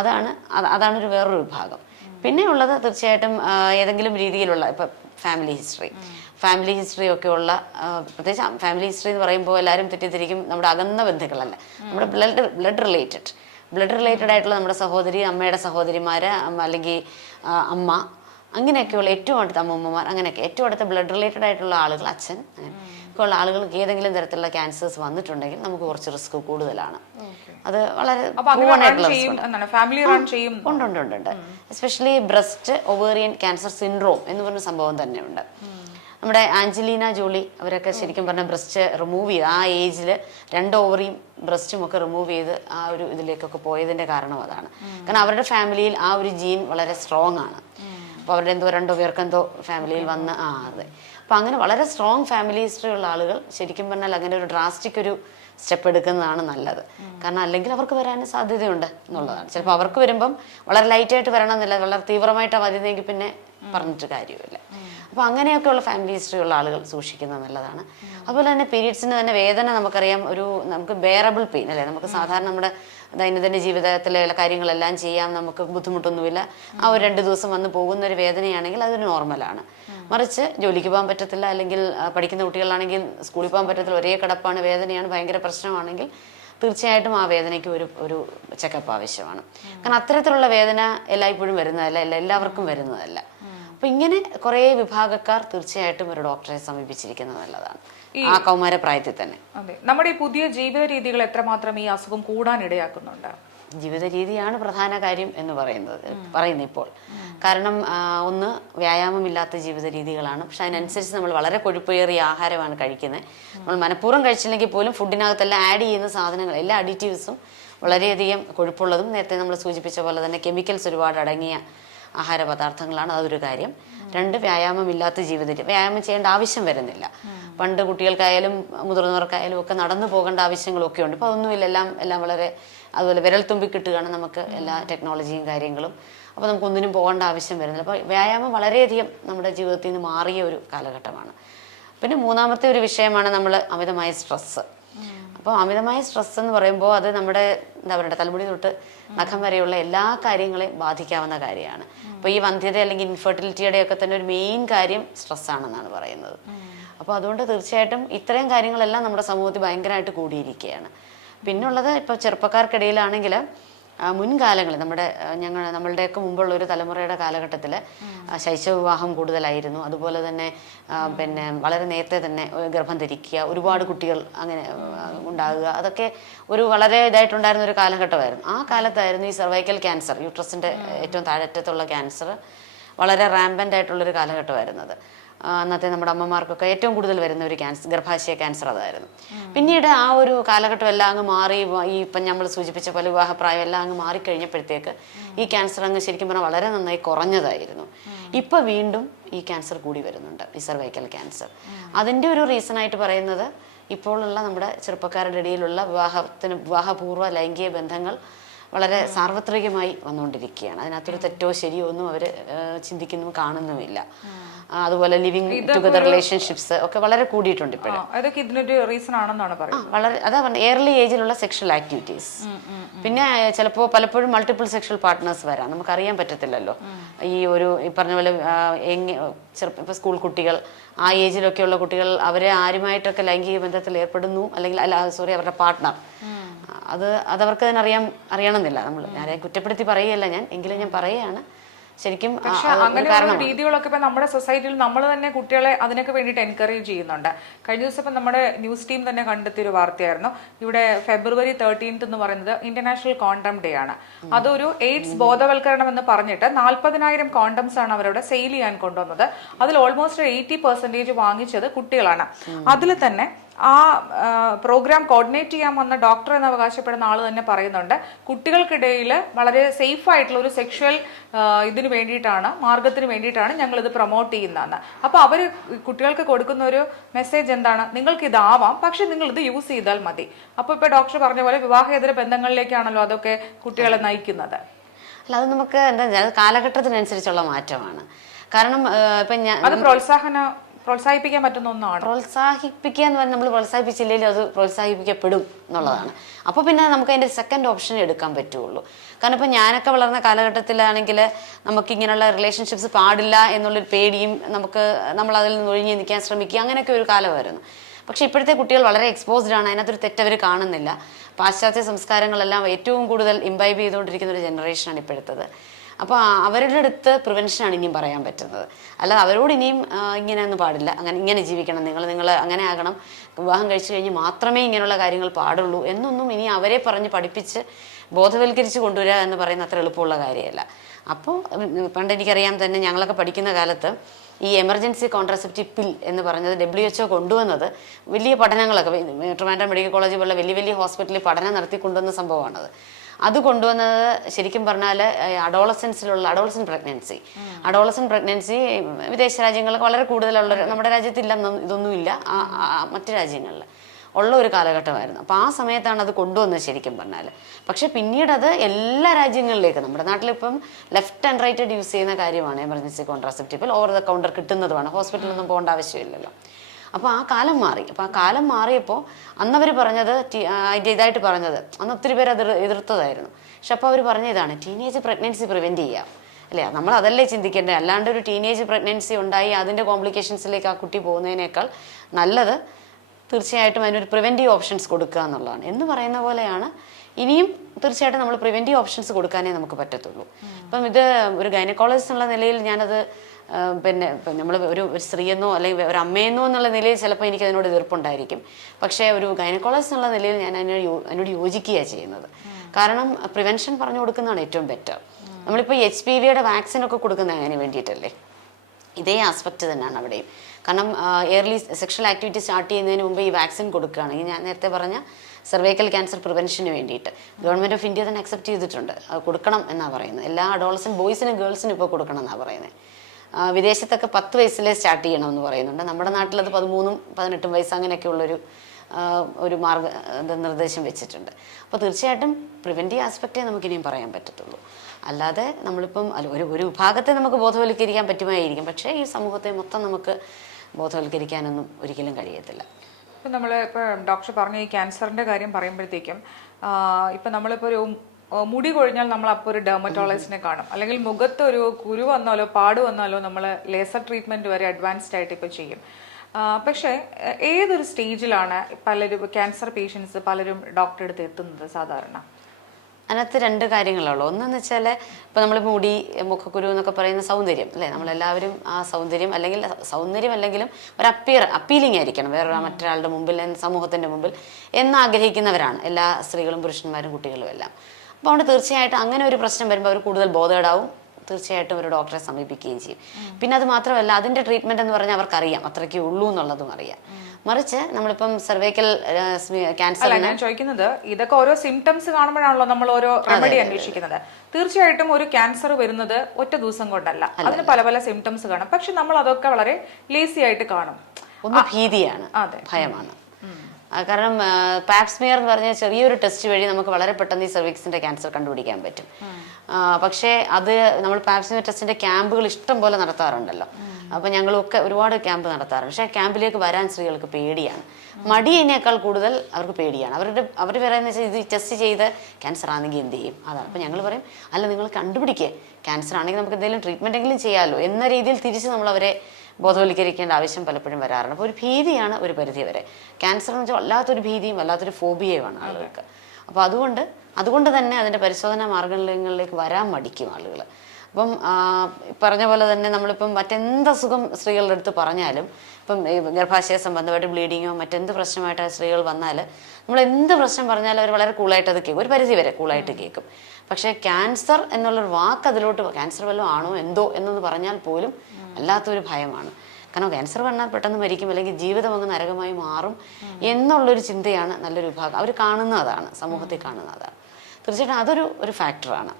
അതാണ് അതാണ് ഒരു വേറൊരു ഭാഗം പിന്നെ ഉള്ളത് തീർച്ചയായിട്ടും ഏതെങ്കിലും രീതിയിലുള്ള ഇപ്പം ഫാമിലി ഹിസ്റ്ററി ഫാമിലി ഹിസ്റ്ററി ഒക്കെ ഉള്ള പ്രത്യേകിച്ച് ഫാമിലി ഹിസ്റ്ററി എന്ന് പറയുമ്പോൾ എല്ലാവരും തെറ്റിദ്ധരിക്കും നമ്മുടെ അകന്ന ബന്ധുക്കളല്ല. നമ്മുടെ blood blood related blood related ആയിട്ടുള്ള നമ്മുടെ സഹോദരി അമ്മയുടെ സഹോദരിമാർ അല്ലെങ്കിൽ അമ്മ അങ്ങനെയൊക്കെയുള്ള ഏറ്റവും അടുത്ത അമ്മൂമ്മമാർ അങ്ങനെയൊക്കെ ഏറ്റവും അടുത്ത ബ്ലഡ് റിലേറ്റഡ് ആയിട്ടുള്ള ആളുകൾ അച്ഛൻ അങ്ങനെ ഒക്കെ ഉള്ള ആളുകൾക്ക് ഏതെങ്കിലും തരത്തിലുള്ള ക്യാൻസേഴ്സ് വന്നിട്ടുണ്ടെങ്കിൽ നമുക്ക് കുറച്ച് റിസ്ക് കൂടുതലാണ്. അത് വളരെ ഉണ്ട്. ഉണ്ട് ഉണ്ട് especially breast ovarian cancer syndrome എന്ന് പറഞ്ഞ സംഭവം തന്നെയുണ്ട്. നമ്മുടെ ആഞ്ചലീന ജോളി അവരൊക്കെ ശരിക്കും പറഞ്ഞ ബ്രസ്റ്റ് റിമൂവ് ചെയ്ത് ആ ഏജിൽ രണ്ട് ഓവറിയും ബ്രസ്റ്റും ഒക്കെ റിമൂവ് ചെയ്ത് ആ ഒരു ഇതിലേക്കൊക്കെ പോയതിന്റെ കാരണം അതാണ്. കാരണം അവരുടെ ഫാമിലിയിൽ ആ ഒരു ജീൻ വളരെ സ്ട്രോങ് ആണ്. അപ്പോൾ അവരുടെ എന്തോ രണ്ടോ പേർക്കെന്തോ ഫാമിലിയിൽ വന്ന് ആ അതെ. അപ്പോൾ അങ്ങനെ വളരെ സ്ട്രോങ് ഫാമിലി ഹിസ്റ്ററി ഉള്ള ആളുകൾ ശരിക്കും പറഞ്ഞാൽ അങ്ങനെ ഒരു ഡ്രാസ്റ്റിക് ഒരു സ്റ്റെപ്പ് എടുക്കുന്നതാണ് നല്ലത്. കാരണം അല്ലെങ്കിൽ അവർക്ക് വരാൻ സാധ്യതയുണ്ട് എന്നുള്ളതാണ്. ചിലപ്പോൾ അവർക്ക് വരുമ്പം വളരെ ലൈറ്റായിട്ട് വരണം എന്നില്ല വളരെ തീവ്രമായിട്ടാണ് വരുന്നതെങ്കിൽ പിന്നെ പറഞ്ഞിട്ട് കാര്യമില്ല. അപ്പോൾ അങ്ങനെയൊക്കെയുള്ള ഫാമിലി ഹിസ്റ്ററി ഉള്ള ആളുകൾ സൂക്ഷിക്കുന്നത് നല്ലതാണ്. അതുപോലെ തന്നെ പീരീഡ്സിന് തന്നെ വേദന നമുക്കറിയാം ഒരു നമുക്ക് ബെയറബിൾ പെയിൻ അല്ലേ? നമുക്ക് സാധാരണ നമ്മുടെ ദൈനംദിന ജീവിതത്തിലുള്ള കാര്യങ്ങളെല്ലാം ചെയ്യാം നമുക്ക് ബുദ്ധിമുട്ടൊന്നുമില്ല. ആ ഒരു രണ്ട് ദിവസം വന്ന് പോകുന്ന ഒരു വേദനയാണെങ്കിൽ അതൊരു നോർമലാണ് മറിച്ച് ജോലിക്ക് പോകാൻ പറ്റത്തില്ല അല്ലെങ്കിൽ പഠിക്കുന്ന കുട്ടികളാണെങ്കിൽ സ്കൂളിൽ പോകാൻ പറ്റത്തില്ല ഒരേ കിടപ്പാണ് വേദനയാണ് ഭയങ്കര പ്രശ്നമാണെങ്കിൽ തീർച്ചയായിട്ടും ആ വേദനയ്ക്ക് ഒരു ഒരു ചെക്കപ്പ് ആവശ്യമാണ്. കാരണം അത്തരത്തിലുള്ള വേദന എല്ലായ്പ്പോഴും വരുന്നതല്ല എല്ലാ എല്ലാവർക്കും വരുന്നതല്ല. അപ്പൊ ഇങ്ങനെ കുറേ വിഭാഗക്കാർ തീർച്ചയായിട്ടും ഒരു ഡോക്ടറെ സമീപിച്ചിരിക്കുന്നത് നല്ലതാണ്. ആ കൗമാര പ്രായത്തിൽ തന്നെ. അതെ. നമ്മുടെ ഈ പുതിയ ജീവിത രീതികൾ എത്രമാത്രം ഈ അസുഖം കൂടാൻ ഇടയാക്കുന്നുണ്ട്? ജീവിത രീതിയാണ് പ്രധാന കാര്യം എന്ന് പറയുന്നത് പറയുന്നത് ഇപ്പോൾ. കാരണം ഒന്ന് വ്യായാമമില്ലാത്ത ജീവിത രീതികളാണ് പക്ഷെ അതിനനുസരിച്ച് നമ്മൾ വളരെ കൊഴുപ്പേറിയ ആഹാരമാണ് കഴിക്കുന്നത്. നമ്മൾ മനഃപൂർവം കഴിച്ചില്ലെങ്കിൽ പോലും ഫുഡിനകത്തെല്ലാം ആഡ് ചെയ്യുന്ന സാധനങ്ങൾ എല്ലാ അഡിറ്റീവ്സും വളരെയധികം കൊഴുപ്പുള്ളതും നേരത്തെ നമ്മൾ സൂചിപ്പിച്ച പോലെ തന്നെ കെമിക്കൽസ് ഒരുപാട് അടങ്ങിയ ആഹാര പദാർത്ഥങ്ങളാണ് അതൊരു കാര്യം. രണ്ട് വ്യായാമമില്ലാത്ത ജീവിത വ്യായാമം ചെയ്യേണ്ട ആവശ്യം വരുന്നില്ല. പണ്ട് കുട്ടികൾക്കായാലും മുതിർന്നവർക്കായാലും ഒക്കെ നടന്നു പോകേണ്ട ആവശ്യങ്ങളൊക്കെ ഉണ്ട്. ഇപ്പോൾ അതൊന്നുമില്ല എല്ലാം എല്ലാം വളരെ അതുപോലെ വിരൽ തുമ്പി കിട്ടുകയാണ് നമുക്ക് എല്ലാ ടെക്നോളജിയും കാര്യങ്ങളും. അപ്പോൾ നമുക്ക് ഒന്നിനും പോകേണ്ട ആവശ്യം വരുന്നില്ല. അപ്പോൾ വ്യായാമം വളരെയധികം നമ്മുടെ ജീവിതത്തിൽ നിന്ന് മാറിയ ഒരു കാലഘട്ടമാണ്. പിന്നെ മൂന്നാമത്തെ ഒരു വിഷയമാണ് നമ്മൾ അമിതമായ സ്ട്രെസ്സ് അപ്പോൾ അമിതമായ സ്ട്രെസ് എന്ന് പറയുമ്പോൾ അത് നമ്മുടെ എന്താ പറയുക തലമുടി തൊട്ട് നഖം വരെയുള്ള എല്ലാ കാര്യങ്ങളെയും ബാധിക്കാവുന്ന കാര്യമാണ്. അപ്പോൾ ഈ വന്ധ്യത അല്ലെങ്കിൽ ഇൻഫെർട്ടിലിറ്റിയുടെ ഒക്കെ തന്നെ ഒരു മെയിൻ കാര്യം സ്ട്രെസ് ആണെന്നാണ് പറയുന്നത്. അപ്പോൾ അതുകൊണ്ട് തീർച്ചയായിട്ടും ഇത്രയും കാര്യങ്ങളെല്ലാം നമ്മുടെ സമൂഹത്തിൽ ഭയങ്കരമായിട്ട് കൂടിയിരിക്കുകയാണ്. പിന്നുള്ളത് ഇപ്പോൾ ചെറുപ്പക്കാർക്കിടയിലാണെങ്കിൽ മുൻകാലങ്ങളിൽ നമ്മുടെ ഞങ്ങൾ നമ്മളുടെയൊക്കെ മുമ്പുള്ള ഒരു തലമുറയുടെ കാലഘട്ടത്തിൽ ശൈശവ വിവാഹം കൂടുതലായിരുന്നു. അതുപോലെ തന്നെ പിന്നെ വളരെ നേരത്തെ തന്നെ ഗർഭം ധരിക്കുക ഒരുപാട് കുട്ടികൾ അങ്ങനെ ഉണ്ടാകുക അതൊക്കെ ഒരു വളരെ ഇതായിട്ടുണ്ടായിരുന്ന ഒരു കാലഘട്ടമായിരുന്നു. ആ കാലത്തായിരുന്നു ഈ സർവൈക്കൽ ക്യാൻസർ യൂട്രസിന്റെ ഏറ്റവും താഴറ്റത്തുള്ള ക്യാൻസർ വളരെ റാമ്പന്റ് ആയിട്ടുള്ളൊരു കാലഘട്ടമായിരുന്നത്. അന്നത്തെ നമ്മുടെ അമ്മമാർക്കൊക്കെ ഏറ്റവും കൂടുതൽ വരുന്ന ഒരു ക്യാൻസർ ഗർഭാശയ ക്യാൻസർ അതായിരുന്നു. പിന്നീട് ആ ഒരു കാലഘട്ടം എല്ലാം അങ്ങ് മാറി ഈ ഇപ്പം നമ്മൾ സൂചിപ്പിച്ച പോലെ വിവാഹപ്രായം എല്ലാം അങ്ങ് മാറിക്കഴിഞ്ഞപ്പോഴത്തേക്ക് ഈ ക്യാൻസർ അങ്ങ് ശരിക്കും പറഞ്ഞാൽ വളരെ നന്നായി കുറഞ്ഞതായിരുന്നു. ഇപ്പൊ വീണ്ടും ഈ ക്യാൻസർ കൂടി വരുന്നുണ്ട് ഈ സർവൈക്കൽ ക്യാൻസർ. അതിന്റെ ഒരു റീസൺ ആയിട്ട് പറയുന്നത് ഇപ്പോഴുള്ള നമ്മുടെ ചെറുപ്പക്കാരുടെ ഇടയിലുള്ള വിവാഹത്തിന് വിവാഹപൂർവ ലൈംഗിക ബന്ധങ്ങൾ വളരെ സാർവത്രികമായി വന്നുകൊണ്ടിരിക്കുകയാണ്. അതിനകത്തൊരു തെറ്റോ ശരിയോ ഒന്നും അവർ ചിന്തിക്കുന്നു കാണുന്നുമില്ല. അതുപോലെ ലിവിങ് ടുഗദർ റിലേഷൻഷിപ്സ് ഒക്കെ വളരെ കൂടിയിട്ടുണ്ട് ഇപ്പോഴും. അതൊക്കെ ഇതിനൊരു റീസൺ ആണെന്നാണ് പറയുന്നത്. വളരെ അതാ ഏർലി ഏജിലുള്ള സെക്ഷൽ ആക്ടിവിറ്റീസ് പിന്നെ ചിലപ്പോൾ പലപ്പോഴും മൾട്ടിപ്പിൾ സെക്ഷൽ പാർട്ട്നേഴ്സ് വരാം. നമുക്ക് അറിയാൻ പറ്റത്തില്ലല്ലോ ഈ ഒരു ഈ പറഞ്ഞ പോലെ ചെറുപ്പം ഇപ്പൊ സ്കൂൾ കുട്ടികൾ ആ ഏജിലൊക്കെയുള്ള കുട്ടികൾ അവരെ ആരുമായിട്ടൊക്കെ ലൈംഗിക ബന്ധത്തിൽ ഏർപ്പെടുന്നു അല്ലെങ്കിൽ അല്ല സോറി അവരുടെ പാർട്ട്ണർ അത് അതവർക്ക് തന്നെ അറിയാൻ അറിയണമെന്നില്ല. നമ്മൾ ആരെയും കുറ്റപ്പെടുത്തി പറയുകയല്ല ഞാൻ. എങ്കിലും ഞാൻ പറയുകയാണ്. ശരിക്കും പക്ഷെ അത് അങ്ങനെ കാരണമാണ്. രീതികളൊക്കെ ഇപ്പൊ നമ്മുടെ സൊസൈറ്റിയിൽ നമ്മൾ തന്നെ കുട്ടികളെ അതിനൊക്കെ വേണ്ടിയിട്ട് എൻകറേജ് ചെയ്യുന്നുണ്ട്. കഴിഞ്ഞ ദിവസം ഇപ്പം നമ്മുടെ ന്യൂസ് ടീം തന്നെ കണ്ടെത്തിയ ഒരു വാർത്തയായിരുന്നു. ഇവിടെ ഫെബ്രുവരി തേർട്ടീൻത്ത് എന്ന് പറയുന്നത് ഇന്റർനാഷണൽ കോണ്ടം ഡേ ആണ്. അതൊരു എയ്ഡ്സ് ബോധവൽക്കരണം എന്ന് പറഞ്ഞിട്ട് നാൽപ്പതിനായിരം കോണ്ടംസ് ആണ് അവരവിടെ സെയിൽ ചെയ്യാൻ കൊണ്ടുവന്നത്. അതിൽ ഓൾമോസ്റ്റ് എയ്റ്റി പെർസെന്റേജ് വാങ്ങിച്ചത് കുട്ടികളാണ്. അതിൽ തന്നെ ആ പ്രോഗ്രാം കോർഡിനേറ്റ് ചെയ്യാൻ വന്ന ഡോക്ടർ എന്ന് അവകാശപ്പെടുന്ന ആൾ തന്നെ പറയുന്നുണ്ട്. കുട്ടികൾക്കിടയിൽ വളരെ സേഫ് ആയിട്ടുള്ള ഒരു സെക്ഷൽ ഇതിന് വേണ്ടിയിട്ടാണ് മാർഗത്തിന് വേണ്ടിയിട്ടാണ് ഞങ്ങൾ ഇത് പ്രൊമോട്ട് ചെയ്യുന്നതെന്ന്. അപ്പോൾ അവർ കുട്ടികൾക്ക് കൊടുക്കുന്ന ഒരു മെസ്സേജ് എന്താണ്? നിങ്ങൾക്ക് ഇതാവാം പക്ഷെ നിങ്ങൾ ഇത് യൂസ് ചെയ്താൽ മതി. അപ്പോൾ ഇപ്പോൾ ഡോക്ടർ പറഞ്ഞ പോലെ വിവാഹേതര ബന്ധങ്ങളിലേക്കാണല്ലോ അതൊക്കെ കുട്ടികളെ നയിക്കുന്നത്. അല്ല അത് നമുക്ക് എന്താ കാലഘട്ടത്തിനനുസരിച്ചുള്ള മാറ്റമാണ്. കാരണം ഇപ്പൊ ഇപ്പം ഞാൻ അത് പ്രോത്സാഹന പ്രോത്സാഹിപ്പിക്കാൻ പറ്റുന്ന ഒന്നാണ്. പ്രോത്സാഹിപ്പിക്കുക എന്ന് പറഞ്ഞാൽ നമ്മൾ പ്രോത്സാഹിപ്പിച്ചില്ലെങ്കിൽ അത് പ്രോത്സാഹിപ്പിക്കപ്പെടും എന്നുള്ളതാണ്. അപ്പോൾ പിന്നെ നമുക്ക് അതിന്റെ സെക്കൻഡ് ഓപ്ഷൻ എടുക്കാൻ പറ്റുള്ളൂ. കാരണം ഇപ്പം ഞാനൊക്കെ വളർന്ന കാലഘട്ടത്തിലാണെങ്കിൽ നമുക്ക് ഇങ്ങനെയുള്ള റിലേഷൻഷിപ്സ് പാടില്ല എന്നുള്ളൊരു പേടിയും നമുക്ക് നമ്മൾ അതിൽ നിന്ന് ഒഴിഞ്ഞ് നിൽക്കാൻ ശ്രമിക്കുക അങ്ങനെയൊക്കെ ഒരു കാലമായിരുന്നു. പക്ഷെ ഇപ്പോഴത്തെ കുട്ടികൾ വളരെ എക്സ്പോസ്ഡ് ആണ്. അതിനകത്തൊരു തെറ്റവർ കാണുന്നില്ല. പാശ്ചാത്യ സംസ്കാരങ്ങളെല്ലാം ഏറ്റവും കൂടുതൽ ഇംബൈബ് ചെയ്തുകൊണ്ടിരിക്കുന്ന ഒരു ജനറേഷനാണ് ഇപ്പോഴത്തത്. അപ്പോൾ അവരുടെ അടുത്ത് പ്രിവെൻഷനാണ് ഇനിയും പറയാൻ പറ്റുന്നത്. അല്ലാതെ അവരോട് ഇനിയും ഇങ്ങനെ ഒന്നും പാടില്ല. അങ്ങനെ ഇങ്ങനെ ജീവിക്കണം. നിങ്ങൾ നിങ്ങൾ അങ്ങനെ ആകണം. വിവാഹം കഴിച്ചു കഴിഞ്ഞ് മാത്രമേ ഇങ്ങനെയുള്ള കാര്യങ്ങൾ പാടുള്ളൂ എന്നൊന്നും ഇനി അവരെ പറഞ്ഞ് പഠിപ്പിച്ച് ബോധവൽക്കരിച്ച് കൊണ്ടുവരിക എന്ന് പറയുന്ന അത്ര എളുപ്പമുള്ള കാര്യമല്ല. അപ്പോൾ പണ്ട് എനിക്കറിയാം തന്നെ ഞങ്ങളൊക്കെ പഠിക്കുന്ന കാലത്ത് ഈ എമർജൻസി കോൺട്രസെപ്റ്റീവ് പിൽ എന്ന് പറഞ്ഞത് ഡബ്ല്യു എച്ച്ഒ കൊണ്ടുവന്നത് വലിയ പഠനങ്ങളൊക്കെ ട്രിവാൻഡ്രം മെഡിക്കൽ കോളേജ് പോലുള്ള വലിയ വലിയ ഹോസ്പിറ്റലിൽ പഠനം നടത്തി കൊണ്ടുവന്ന സംഭവമാണത്. അത് കൊണ്ടുവന്നത് ശരിക്കും പറഞ്ഞാൽ അഡോളസൻസിലുള്ള അഡോളസൻ പ്രഗ്നൻസി. അഡോളസൻ പ്രഗ്നൻസി വിദേശ രാജ്യങ്ങളിലൊക്കെ വളരെ കൂടുതലുള്ള നമ്മുടെ രാജ്യത്തില്ലെന്നും ഇതൊന്നുമില്ല. മറ്റു രാജ്യങ്ങളിൽ ഉള്ള ഒരു കാലഘട്ടമായിരുന്നു. അപ്പോൾ ആ സമയത്താണ് അത് കൊണ്ടുവന്നത് ശരിക്കും പറഞ്ഞാൽ. പക്ഷെ പിന്നീട് അത് എല്ലാ രാജ്യങ്ങളിലേക്കും നമ്മുടെ നാട്ടിലിപ്പം ലെഫ്റ്റ് ആൻഡ് റൈറ്റഡ് യൂസ് ചെയ്യുന്ന കാര്യമാണ്. Emergency contraceptive over the counter കിട്ടുന്നതുമാണ്. ഹോസ്പിറ്റലിലൊന്നും പോകേണ്ട ആവശ്യമില്ലല്ലോ. അപ്പോൾ ആ കാലം മാറി. അപ്പോൾ ആ കാലം മാറിയപ്പോൾ അന്നവർ പറഞ്ഞത് ഇതായിട്ട് പറഞ്ഞത്. അന്ന് ഒത്തിരി പേര് അത് എതിർത്തതായിരുന്നു. പക്ഷെ അപ്പോൾ അവർ പറഞ്ഞ ഇതാണ് ടീനേജ് പ്രഗ്നൻസി പ്രിവെന്റ് ചെയ്യാം. അല്ലേ? നമ്മൾ അതല്ലേ ചിന്തിക്കേണ്ടത് അല്ലാണ്ട് ഒരു ടീനേജ് പ്രഗ്നൻസി ഉണ്ടായി അതിന്റെ കോംപ്ലിക്കേഷൻസിലേക്ക് ആ കുട്ടി പോകുന്നതിനേക്കാൾ നല്ലത് തീർച്ചയായിട്ടും അതിനൊരു പ്രിവെന്റീവ് ഓപ്ഷൻസ് കൊടുക്കുക എന്നുള്ളതാണ്. എന്ന് പറയുന്ന പോലെയാണ് ഇനിയും തീർച്ചയായിട്ടും നമ്മൾ പ്രിവെന്റീവ് ഓപ്ഷൻസ് കൊടുക്കാനേ നമുക്ക് പറ്റത്തുള്ളൂ. അപ്പം ഇത് ഒരു ഗൈനക്കോളജിസ്റ്റ് എന്നുള്ള നിലയിൽ ഞാനത് പിന്നെ നമ്മൾ ഒരു സ്ത്രീയെന്നോ അല്ലെങ്കിൽ ഒരു അമ്മയെന്നോ എന്നുള്ള നിലയിൽ ചിലപ്പോൾ എനിക്ക് അതിനോട് എതിർപ്പുണ്ടായിരിക്കും. പക്ഷേ ഒരു ഗൈനക്കോളജിസ്റ്റ് എന്നുള്ള നിലയിൽ ഞാൻ അതിനോട് അതിനോട് യോജിക്കുകയാണ് ചെയ്യുന്നത്. കാരണം പ്രിവെൻഷൻ പറഞ്ഞു കൊടുക്കുന്നതാണ് ഏറ്റവും ബെറ്റർ. നമ്മളിപ്പോൾ എച്ച് പി വിയുടെ വാക്സിൻ ഒക്കെ കൊടുക്കുന്നത് അതിന് വേണ്ടിയിട്ടല്ലേ? ഇതേ ആസ്പെക്റ്റ് തന്നെയാണ് അവിടെയും. കാരണം എയർലി സെക്ഷൽ ആക്ടിവിറ്റി സ്റ്റാർട്ട് ചെയ്യുന്നതിന് മുമ്പ് ഈ വാക്സിൻ കൊടുക്കുകയാണെങ്കിൽ ഞാൻ നേരത്തെ പറഞ്ഞ സർവൈക്കൽ ക്യാൻസർ പ്രിവെൻഷന് വേണ്ടിയിട്ട്. ഗവൺമെന്റ് ഓഫ് ഇന്ത്യ തന്നെ അക്സെപ്റ്റ് ചെയ്തിട്ടുണ്ട്. കൊടുക്കണം എന്നാണ് പറയുന്നത്. എല്ലാ അഡോളസൻ ബോയ്സിനും ഗേൾസിനും ഇപ്പോൾ കൊടുക്കണം എന്നാണ് പറയുന്നത്. വിദേശത്തൊക്കെ പത്ത് വയസ്സിലെ സ്റ്റാർട്ട് ചെയ്യണമെന്ന് പറയുന്നുണ്ട്. നമ്മുടെ നാട്ടിലത് പതിമൂന്നും പതിനെട്ടും വയസ്സ് അങ്ങനെയൊക്കെയുള്ളൊരു ഉള്ളൊരു ഒരു മാർഗ നിർദ്ദേശം വെച്ചിട്ടുണ്ട്. അപ്പോൾ തീർച്ചയായിട്ടും പ്രിവെന്റീവ് ആസ്പെക്റ്റേ നമുക്കിനിയും പറയാൻ പറ്റത്തുള്ളൂ. അല്ലാതെ നമ്മളിപ്പം ഒരു ഒരു വിഭാഗത്തെ നമുക്ക് ബോധവൽക്കരിക്കാൻ പറ്റുമായിരിക്കും. പക്ഷേ ഈ സമൂഹത്തെ മൊത്തം നമുക്ക് ബോധവൽക്കരിക്കാനൊന്നും ഒരിക്കലും കഴിയത്തില്ല. ഇപ്പം നമ്മൾ ഇപ്പോൾ ഡോക്ടർ പറഞ്ഞു ഈ ക്യാൻസറിന്റെ കാര്യം പറയുമ്പോഴത്തേക്കും ഇപ്പം നമ്മളിപ്പോൾ ഒരു മുടി കൊഴിഞ്ഞാൽ നമ്മൾ അപ്പോൾ ഒരു ഡെർമറ്റോളജിസ്റ്റിനെ കാണും. അല്ലെങ്കിൽ മുഖത്ത് ഒരു കുരു വന്നാലോ പാട് വന്നാലോ നമ്മൾ ലേസർ ട്രീറ്റ്മെന്റ് വരെ അഡ്വാൻസ്ഡ് ആയിട്ട് ഇപ്പോൾ ചെയ്യും. പക്ഷേ ഏതൊരു സ്റ്റേജിലാണ് പലരും ക്യാൻസർ പേഷ്യൻസ് പലരും ഡോക്ടറെ അടുത്ത് എത്തുന്നത് സാധാരണ? അതിനകത്ത് രണ്ട് കാര്യങ്ങളുള്ളൂ. ഒന്നെന്ന് വെച്ചാൽ ഇപ്പം നമ്മൾ മുടി മുഖക്കുരു എന്നൊക്കെ പറയുന്ന സൗന്ദര്യം അല്ലേ? നമ്മളെല്ലാവരും ആ സൗന്ദര്യം അല്ലെങ്കിൽ സൗന്ദര്യം അല്ലെങ്കിലും ഒരു അപ്പിയർ അപ്പീലിംഗ് ആയിരിക്കണം. വേറൊരു മറ്റൊരാളുടെ മുമ്പിൽ സമൂഹത്തിന്റെ മുമ്പിൽ എന്ന് ആഗ്രഹിക്കുന്നവരാണ് എല്ലാ സ്ത്രീകളും പുരുഷന്മാരും കുട്ടികളും എല്ലാം. അപ്പോൾ അതുകൊണ്ട് തീർച്ചയായിട്ടും അങ്ങനെ ഒരു പ്രശ്നം വരുമ്പോൾ അവർ കൂടുതൽ ബോധേടാവും തീർച്ചയായിട്ടും ഒരു ഡോക്ടറെ സമീപിക്കുകയും ചെയ്യും. പിന്നെ അത് മാത്രമല്ല അതിന്റെ ട്രീറ്റ്മെന്റ് എന്ന് പറഞ്ഞാൽ അവർക്കറിയാം അത്രയ്ക്കേ ഉള്ളൂ എന്നുള്ളതും അറിയാം. മറിച്ച് നമ്മളിപ്പം സർവൈക്കൽ ക്യാൻസറിന് ഞാൻ ചോദിക്കുന്നത് ഇതൊക്കെ ഓരോ സിംറ്റംസ് കാണുമ്പോഴാണല്ലോ നമ്മൾ ഓരോ റെമഡി അന്വേഷിക്കുന്നത്. തീർച്ചയായിട്ടും ഒരു ക്യാൻസർ വരുന്നത് ഒറ്റ ദിവസം കൊണ്ടല്ല. അതിന് പല പല സിംറ്റംസ് കാണും. പക്ഷെ നമ്മൾ അതൊക്കെ വളരെ ലേസി ആയിട്ട് കാണും. ഒന്ന് ഭീതിയാണ്. അതെ. ഭയമാണ്. കാരണം പാപ്സ്മിയർ എന്ന് പറഞ്ഞ ചെറിയൊരു ടെസ്റ്റ് വഴി നമുക്ക് വളരെ പെട്ടെന്ന് ഈ സെർവിക്സിന്റെ ക്യാൻസർ കണ്ടുപിടിക്കാൻ പറ്റും. പക്ഷേ അത് നമ്മൾ പാപ്സ്മിയർ ടെസ്റ്റിന്റെ ക്യാമ്പുകൾ ഇഷ്ടം പോലെ നടത്താറുണ്ടല്ലോ. അപ്പൊ ഞങ്ങളൊക്കെ ഒരുപാട് ക്യാമ്പ് നടത്താറുണ്ട്. പക്ഷേ ക്യാമ്പിലേക്ക് വരാൻ സ്ത്രീകൾക്ക് പേടിയാണ്. മടിയേക്കാൾ കൂടുതൽ അവർക്ക് പേടിയാണ്. അവരുടെ അവർ പറയുന്ന വെച്ചാൽ ഇത് ടെസ്റ്റ് ചെയ്ത് ക്യാൻസർ ആണെങ്കിൽ എന്ത് ചെയ്യും? അതാണ്. അപ്പൊ ഞങ്ങൾ പറയും അല്ല നിങ്ങൾ കണ്ടുപിടിക്കേ. ക്യാൻസർ ആണെങ്കിൽ നമുക്ക് എന്തെങ്കിലും ട്രീറ്റ്മെന്റ് എങ്കിലും ചെയ്യാമല്ലോ എന്ന രീതിയിൽ തിരിച്ച് നമ്മൾ അവരെ ബോധവൽക്കരിക്കേണ്ട ആവശ്യം പലപ്പോഴും വരാറുണ്ട്. അപ്പോൾ ഒരു ഭീതിയാണ് ഒരു പരിധി വരെ. ക്യാൻസർ എന്ന് വെച്ചാൽ വല്ലാത്തൊരു ഭീതിയും വല്ലാത്തൊരു ഫോബിയുമാണ് ആളുകൾക്ക്. അപ്പോൾ അതുകൊണ്ട് അതുകൊണ്ട് തന്നെ അതിന്റെ പരിശോധനാ മാർഗങ്ങളിലേക്ക് വരാൻ മടിക്കും ആളുകൾ അപ്പം പറഞ്ഞ പോലെ തന്നെ നമ്മളിപ്പം മറ്റെന്ത് അസുഖം സ്ത്രീകളുടെ അടുത്ത് പറഞ്ഞാലും ഇപ്പം ഗർഭാശയ സംബന്ധമായിട്ട് ബ്ലീഡിങ്ങോ മറ്റെന്ത് പ്രശ്നമായിട്ട് സ്ത്രീകൾ വന്നാൽ നമ്മൾ എന്ത് പ്രശ്നം പറഞ്ഞാലും അവർ വളരെ കൂളായിട്ട് അത് കേൾക്കും. ഒരു പരിധി വരെ കൂളായിട്ട് കേൾക്കും. പക്ഷേ ക്യാൻസർ എന്നുള്ളൊരു വാക്ക് അതിലോട്ട് ക്യാൻസർ വല്ലതും ആണോ എന്തോ എന്നൊന്ന് പറഞ്ഞാൽ പോലും വല്ലാത്തൊരു ഭയമാണ്. കാരണം ക്യാൻസർ വന്നാൽ പെട്ടെന്ന് മരിക്കും അല്ലെങ്കിൽ ജീവിതം അങ്ങ് നരകമായി മാറും എന്നുള്ളൊരു ചിന്തയാണ് നല്ലൊരു വിഭാഗം. അവർ കാണുന്ന അതാണ് സമൂഹത്തിൽ കാണുന്ന അതാണ് തീർച്ചയായിട്ടും അതൊരു ഒരു ഫാക്ടറാണ്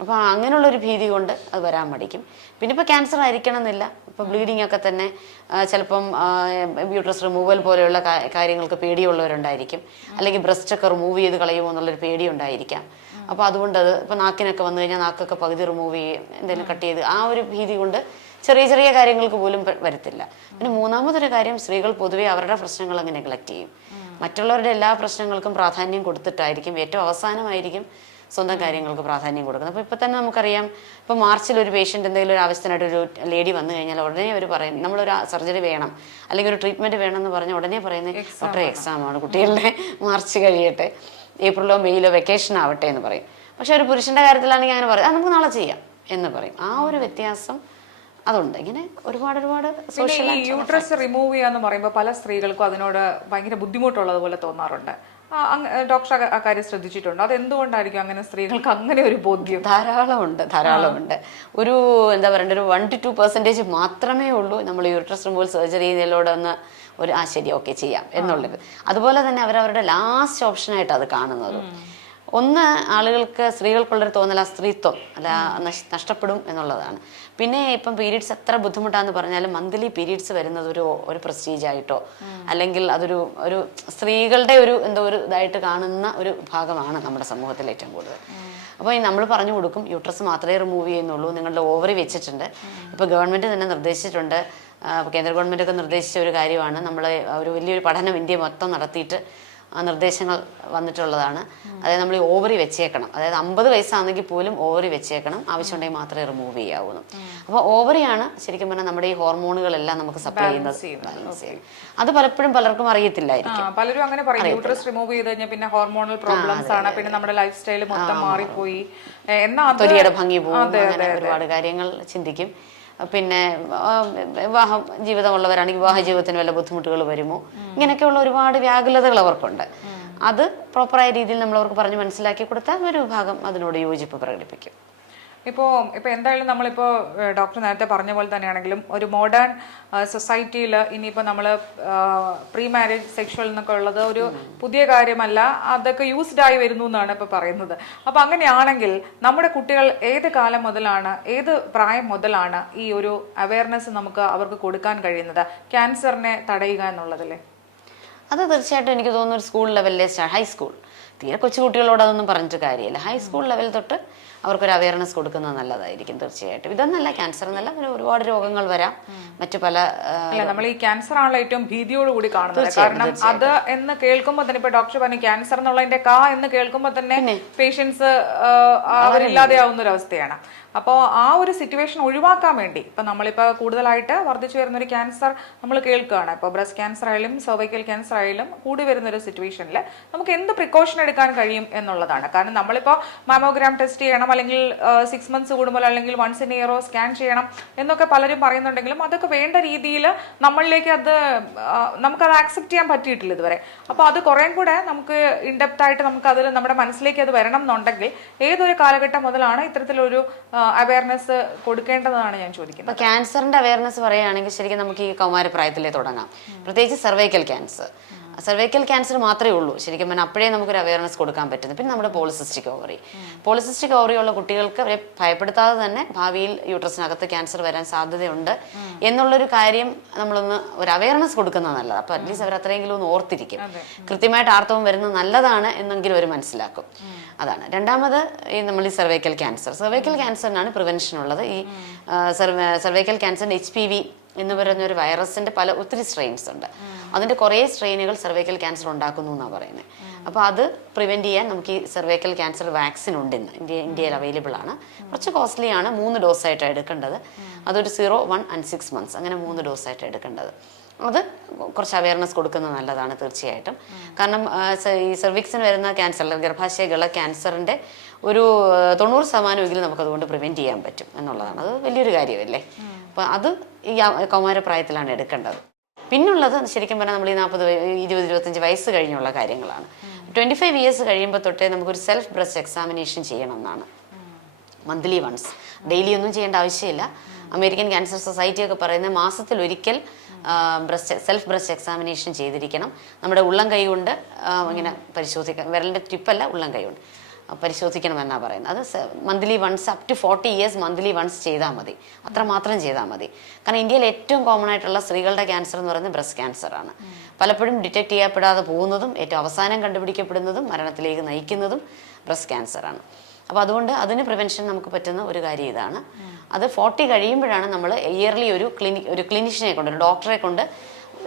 അപ്പോൾ അങ്ങനെയുള്ളൊരു ഭീതി കൊണ്ട് അത് വരാൻ മടിക്കും. പിന്നെ ഇപ്പോൾ ക്യാൻസർ ആയിരിക്കണം എന്നില്ല ഇപ്പോൾ ബ്ലീഡിംഗ് ഒക്കെ തന്നെ ചിലപ്പം ബ്യൂട്രസ് റിമൂവൽ പോലെയുള്ള കാര്യങ്ങൾക്ക് പേടിയുള്ളവരുണ്ടായിരിക്കും. അല്ലെങ്കിൽ ബ്രസ്റ്റ് ഒക്കെ റിമൂവ് ചെയ്ത് കളയുമോ എന്നുള്ളൊരു പേടി ഉണ്ടായിരിക്കാം അപ്പോൾ അതുകൊണ്ട് അത് ഇപ്പോൾ നാക്കിനൊക്കെ വന്നു കഴിഞ്ഞാൽ നാക്കൊക്കെ പകുതി റിമൂവ് ചെയ്യും എന്തെങ്കിലും കട്ട് ചെയ്ത് ആ ഒരു ഭീതി കൊണ്ട് ചെറിയ ചെറിയ കാര്യങ്ങൾക്ക് പോലും വരത്തില്ല. പിന്നെ മൂന്നാമതൊരു കാര്യം സ്ത്രീകൾ പൊതുവെ അവരുടെ പ്രശ്നങ്ങൾ അങ്ങ് നെഗ്ലക്ട് ചെയ്യും. മറ്റുള്ളവരുടെ എല്ലാ പ്രശ്നങ്ങൾക്കും പ്രാധാന്യം കൊടുത്തിട്ടായിരിക്കും ഏറ്റവും അവസാനമായിരിക്കും സ്വന്തം കാര്യങ്ങൾക്ക് പ്രാധാന്യം കൊടുക്കുന്നത്. അപ്പോൾ ഇപ്പോൾ തന്നെ നമുക്കറിയാം ഇപ്പോൾ മാർച്ചിൽ ഒരു പേഷ്യന്റ് എന്തെങ്കിലും ഒരു ആവശ്യത്തിനായിട്ട് ഒരു ലേഡി വന്നു കഴിഞ്ഞാൽ ഉടനെ അവർ പറയും നമ്മളൊരു സർജറി വേണം അല്ലെങ്കിൽ ഒരു ട്രീറ്റ്മെന്റ് വേണം എന്ന് പറഞ്ഞാൽ ഉടനെ പറയുന്നത് ഡോക്ടറെ എക്സാമാണ് ആണ് കുട്ടികളുടെ മാർച്ച് കഴിയട്ടെ ഏപ്രിലോ മെയ്യിലോ വെക്കേഷൻ ആവട്ടെ എന്ന് പറയും. പക്ഷെ ഒരു പുരുഷന്റെ കാര്യത്തിലാണെങ്കിൽ അങ്ങനെ പറയും അത് നമുക്ക് നാളെ ചെയ്യാം എന്ന് പറയും. ആ ഒരു വ്യത്യാസം അതുണ്ട്. ഇങ്ങനെ ഒരുപാട് ഒരുപാട് സോഷ്യൽ യൂട്രസ് റിമൂവ് ചെയ്യാന്ന് പറയുമ്പോൾ പല സ്ത്രീകൾക്കും അതിനോട് ഭയങ്കര ബുദ്ധിമുട്ടുള്ളത് പോലെ തോന്നാറുണ്ട്. ഡോക്ടർ ആ- കാര്യം ശ്രദ്ധിച്ചിട്ടുണ്ട്? അത് എന്തുകൊണ്ടായിരിക്കും അങ്ങനെ സ്ത്രീകൾക്ക് അങ്ങനെ ഒരു ബോധ്യം? ധാരാളമുണ്ട് ധാരാളമുണ്ട്. ഒരു എന്താ പറയണ്ട ഒരു വൺ ടു ടു പെർസെന്റേജ് മാത്രമേ ഉള്ളൂ നമ്മൾ യൂട്രസ് റിമൂവൽ സർജറി ഒന്ന് ഒരു ആ ശരി ഓക്കെ ചെയ്യാം എന്നുള്ളത്. അതുപോലെ തന്നെ അവരവരുടെ ലാസ്റ്റ് ഓപ്ഷനായിട്ട് അത് കാണുന്നത്. ഒന്ന് ആളുകൾക്ക് സ്ത്രീകൾക്കുള്ളൊരു തോന്നൽ ആ സ്ത്രീത്വം അല്ല നഷ്- നഷ്ടപ്പെടും എന്നുള്ളതാണ്. പിന്നെ ഇപ്പം പീരീഡ്സ് എത്ര ബുദ്ധിമുട്ടാന്ന് പറഞ്ഞാലും മന്ത്ലി പീരീഡ്സ് വരുന്നത് ഒരു ഒരു പ്രസ്റ്റീജ് ആയിട്ടോ അല്ലെങ്കിൽ അതൊരു ഒരു സ്ത്രീകളുടെ ഒരു എന്തോ ഒരു ഇതായിട്ട് കാണുന്ന ഒരു ഭാഗമാണ് നമ്മുടെ സമൂഹത്തിൽ ഏറ്റവും കൂടുതൽ. അപ്പോൾ ഈ നമ്മൾ പറഞ്ഞു കൊടുക്കും യൂട്രസ് മാത്രമേ റിമൂവ് ചെയ്യുന്നുള്ളൂ നിങ്ങളുടെ ഓവറി വെച്ചിട്ടുണ്ട്. ഇപ്പോൾ ഗവൺമെന്റ് തന്നെ നിർദ്ദേശിച്ചിട്ടുണ്ട് കേന്ദ്ര ഗവൺമെന്റ് ഒക്കെ നിർദ്ദേശിച്ച ഒരു കാര്യമാണ് നമ്മൾ ഒരു വലിയൊരു പഠനം ഇന്ത്യ മൊത്തം നടത്തിയിട്ട് നിർദ്ദേശങ്ങൾ വന്നിട്ടുള്ളതാണ്. അതായത് നമ്മൾ ഓവറി വെച്ചേക്കണം. അതായത് അമ്പത് വയസ്സാണെങ്കിൽ പോലും ഓവറി വെച്ചേക്കണം. ആവശ്യമുണ്ടെങ്കിൽ മാത്രമേ റിമൂവ് ചെയ്യാവൂ അപ്പോൾ ഓവറിയാണ് ശരിക്കും പറഞ്ഞാൽ നമ്മുടെ ഈ ഹോർമോണുകളെല്ലാം നമുക്ക് സപ്ലൈ ചെയ്യുന്നത്. അത് പലപ്പോഴും പലർക്കും അറിയത്തില്ലായിരിക്കും. പലരും അങ്ങനെ പറയും. യൂട്രസ് റിമൂവ് ചെയ്ത് കഴിഞ്ഞാൽ പിന്നെ ഹോർമോണൽ പ്രോബ്ലംസ് ആണ്. പിന്നെ നമ്മുടെ ലൈഫ് സ്റ്റൈൽ മൊത്തം മാറിപ്പോയി. എന്നാ തൊലിയുടെ ഭംഗി പോകും. അങ്ങനെ ഒരുപാട് കാര്യങ്ങൾ ചിന്തിക്കും. പിന്നെ വിവാഹ ജീവിതമുള്ളവരാണെങ്കിൽ വിവാഹ ജീവിതത്തിന് വല്ല ബുദ്ധിമുട്ടുകൾ വരുമോ? ഇങ്ങനെയൊക്കെയുള്ള ഒരുപാട് വ്യാകുലതകൾ അവർക്കുണ്ട്. അത് പ്രോപ്പറായ രീതിയിൽ നമ്മൾ അവർക്ക് പറഞ്ഞ് മനസ്സിലാക്കി കൊടുത്താൽ ഒരു വിഭാഗം അതിനോട് യോജിപ്പ് പ്രകടിപ്പിക്കും. ഇപ്പോൾ ഇപ്പോൾ എന്തായാലും നമ്മളിപ്പോൾ ഡോക്ടർ നേരത്തെ പറഞ്ഞ പോലെ തന്നെയാണെങ്കിലും ഒരു മോഡേൺ സൊസൈറ്റിയിൽ ഇനിയിപ്പോൾ നമ്മൾ പ്രീ മാരേജ് സെക്ഷൽ എന്നൊക്കെ ഉള്ളത് ഒരു പുതിയ കാര്യമല്ല അതൊക്കെ യൂസ്ഡ് ആയി വരുന്നു എന്നാണ് ഇപ്പോൾ പറയുന്നത്. അപ്പോൾ അങ്ങനെയാണെങ്കിൽ നമ്മുടെ കുട്ടികൾ ഏത് കാലം മുതലാണ് ഏത് പ്രായം മുതലാണ് ഈ ഒരു അവയർനെസ് നമുക്ക് അവർക്ക് കൊടുക്കാൻ കഴിയുന്നത്? ക്യാൻസറിനെ തടയുക എന്നുള്ളതല്ലേ? അത് തീർച്ചയായിട്ടും എനിക്ക് തോന്നുന്നു ഒരു സ്കൂൾ ലെവലിലെ ഹൈസ്കൂൾ തീരെ കൊച്ചു കുട്ടികളോട് അതൊന്നും പറഞ്ഞിട്ട് കാര്യമില്ല. ഹൈസ്കൂൾ ലെവൽ തൊട്ട് അവർക്കൊരു അവയർനെസ് കൊടുക്കുന്നത് നല്ലതായിരിക്കും തീർച്ചയായിട്ടും. ഇതൊന്നല്ല ക്യാൻസർ എന്നല്ല പിന്നെ ഒരുപാട് രോഗങ്ങൾ വരാം. മറ്റു പല നമ്മൾ ഈ ക്യാൻസർ ആണല്ലോ ഏറ്റവും ഭീതിയോട് കൂടി കാണുന്നത് കാരണം അത് എന്ന് കേൾക്കുമ്പോൾ തന്നെ ഇപ്പൊ ഡോക്ടർ പറഞ്ഞു ക്യാൻസർ എന്നുള്ളതിന്റെ കാ എന്ന് കേൾക്കുമ്പോൾ തന്നെ പേഷ്യൻസ് അവരില്ലാതെയാവുന്ന ഒരു അവസ്ഥയാണ് അപ്പോൾ ആ ഒരു സിറ്റുവേഷൻ ഒഴിവാക്കാൻ വേണ്ടി ഇപ്പൊ നമ്മളിപ്പോ കൂടുതലായിട്ട് വർദ്ധിച്ചു വരുന്ന ഒരു ക്യാൻസർ നമ്മൾ കേൾക്കുകയാണ്. ഇപ്പോൾ ബ്രസ്റ്റ് ക്യാൻസർ ആയാലും സർവൈക്കൽ ക്യാൻസർ ആയാലും കൂടി വരുന്ന ഒരു സിറ്റുവേഷനിൽ നമുക്ക് എന്ത് പ്രിക്കോഷൻ എടുക്കാൻ കഴിയും എന്നുള്ളതാണ്. കാരണം നമ്മളിപ്പോ മാമോഗ്രാം ടെസ്റ്റ് ചെയ്യണം അല്ലെങ്കിൽ സിക്സ് മന്ത്സ് കൂടുമ്പോൾ അല്ലെങ്കിൽ വൺസ് ഇൻ ഇയറോ സ്കാൻ ചെയ്യണം എന്നൊക്കെ പലരും പറയുന്നുണ്ടെങ്കിലും അതൊക്കെ വേണ്ട രീതിയിൽ നമ്മളിലേക്ക് അത് നമുക്കത് ആക്സെപ്റ്റ് ചെയ്യാൻ പറ്റിയിട്ടില്ല ഇതുവരെ. അപ്പോൾ അത് കുറേം കൂടെ നമുക്ക് ഇൻഡെപ്ത് ആയിട്ട് നമുക്ക് അതിൽ നമ്മുടെ മനസ്സിലേക്ക് അത് വരണം എന്നുണ്ടെങ്കിൽ ഏതൊരു കാലഘട്ടം മുതലാണ് ഇത്തരത്തിലൊരു അവയർനെസ് കൊടുക്കേണ്ടതാണ് ഞാൻ ചോദിക്കുന്നത്. ക്യാൻസറിന്റെ അവയർനെസ് പറയുകയാണെങ്കിൽ ശരിക്കും നമുക്ക് ഈ കൗമാരപ്രായത്തിലേ തുടങ്ങാം. പ്രത്യേകിച്ച് സർവൈക്കൽ ക്യാൻസർ സർവൈക്കൽ ക്യാൻസർ മാത്രമേ ഉള്ളൂ. ശരിക്കും പറഞ്ഞാൽ അപ്പോഴേ നമുക്കൊരു അവയർനെസ് കൊടുക്കാൻ പറ്റുന്നത്. പിന്നെ നമ്മുടെ പോളിസിസ്റ്റിക് ഓവറി പോളിസിസ്റ്റിക് ഓവറി ഉള്ള കുട്ടികൾക്ക് അവരെ ഭയപ്പെടുത്താതെ തന്നെ ഭാവിയിൽ യൂട്രസിനകത്ത് ക്യാൻസർ വരാൻ സാധ്യതയുണ്ട്. എന്നുള്ളൊരു കാര്യം നമ്മളൊന്ന് ഒരു അവയർനെസ് കൊടുക്കുന്നത് നല്ലത്. അപ്പോൾ അറ്റ്ലീസ്റ്റ് അവർ അത്രയെങ്കിലും ഒന്ന് ഓർത്തിരിക്കും. കൃത്യമായിട്ട് ആർത്തവം വരുന്നത് നല്ലതാണ് എന്നെങ്കിലും അവർ മനസ്സിലാക്കും. അതാണ്. രണ്ടാമത് ഈ നമ്മൾ ഈ സർവൈക്കൽ ക്യാൻസർ സർവൈക്കൽ ക്യാൻസറിനാണ് പ്രിവെൻഷൻ ഉള്ളത്. ഈ സർവൈക്കൽ ക്യാൻസറിന് എച്ച് പി വി എന്ന് പറയുന്ന ഒരു വൈറസിന്റെ പല ഒത്തിരി സ്ട്രെയിൻസ് ഉണ്ട്. അതിന്റെ കുറേ സ്ട്രെയിനുകൾ സർവൈക്കൽ ക്യാൻസർ ഉണ്ടാക്കുന്നു എന്നാണ് പറയുന്നത് അപ്പോൾ അത് പ്രിവെന്റ് ചെയ്യാൻ നമുക്ക് ഈ സർവൈക്കൽ ക്യാൻസർ വാക്സിൻ ഉണ്ട് ഇന്ന് ഇന്ത്യ ഇന്ത്യയിൽ അവൈലബിൾ ആണ്. കുറച്ച് കോസ്റ്റ്ലി ആണ്. മൂന്ന് ഡോസായിട്ടാണ് എടുക്കേണ്ടത്. അതൊരു zero one and six months അങ്ങനെ മൂന്ന് ഡോസായിട്ടാണ് എടുക്കേണ്ടത്. അത് കുറച്ച് അവയർനെസ് കൊടുക്കുന്നത് നല്ലതാണ് തീർച്ചയായിട്ടും. കാരണം ഈ സെർവിക്സിന് വരുന്ന ക്യാൻസർ ഗർഭാശയ ഗള ക്യാൻസറിന്റെ ഒരു തൊണ്ണൂറ് ശതമാനമെങ്കിലും നമുക്ക് അതുകൊണ്ട് പ്രിവെന്റ് ചെയ്യാൻ പറ്റും എന്നുള്ളതാണ്. അത് വലിയൊരു കാര്യമല്ലേ? അപ്പോൾ അത് ഈ കൗമാരപ്രായത്തിലാണ് എടുക്കേണ്ടത്. പിന്നുള്ളത് ശരിക്കും പറഞ്ഞാൽ നമ്മൾ ഈ നാൽപ്പത് ഇരുപത് ഇരുപത്തഞ്ച് വയസ്സ് കഴിഞ്ഞുള്ള കാര്യങ്ങളാണ്. ട്വന്റി ഫൈവ് ഇയേഴ്സ് കഴിയുമ്പോൾ തൊട്ടേ നമുക്കൊരു സെൽഫ് ബ്രസ്റ്റ് എക്സാമിനേഷൻ ചെയ്യണം എന്നാണ് മന്ത്ലി വൺസ് ഡെയിലി ഒന്നും ചെയ്യേണ്ട ആവശ്യമില്ല. അമേരിക്കൻ ക്യാൻസർ സൊസൈറ്റി ഒക്കെ പറയുന്നത് മാസത്തിൽ ഒരിക്കൽ ബ്രസ്റ്റ് സെൽഫ് ബ്രസ്റ്റ് എക്സാമിനേഷൻ ചെയ്തിരിക്കണം. നമ്മുടെ ഉള്ളം കൈ കൊണ്ട് ഇങ്ങനെ പരിശോധിക്കാം. വിരലിന്റെ ടിപ്പല്ല ഉള്ളം കൈ കൊണ്ട് പരിശോധിക്കണമെന്നാണ് പറയുന്നത്. അത് monthly once up to forty years monthly once ചെയ്താൽ മതി. അത്ര മാത്രം ചെയ്താൽ മതി. കാരണം ഇന്ത്യയിൽ ഏറ്റവും കോമൺ ആയിട്ടുള്ള സ്ത്രീകളുടെ ക്യാൻസർ എന്ന് പറയുന്നത് ബ്രസ്റ്റ് ക്യാൻസർ ആണ്. പലപ്പോഴും ഡിറ്റക്ട് ചെയ്യപ്പെടാതെ പോകുന്നതും ഏറ്റവും അവസാനം കണ്ടുപിടിക്കപ്പെടുന്നതും മരണത്തിലേക്ക് നയിക്കുന്നതും ബ്രസ്റ്റ് ക്യാൻസർ ആണ്. അപ്പോൾ അതുകൊണ്ട് അതിന് പ്രിവെൻഷൻ നമുക്ക് പറ്റുന്ന ഒരു കാര്യം ഇതാണ്. അത് ഫോർട്ടി കഴിയുമ്പോഴാണ് നമ്മൾ ഇയർലി ഒരു ക്ലിനിക് ഒരു ക്ലിനിഷ്യനെ കൊണ്ട് ഒരു ഡോക്ടറെ കൊണ്ട്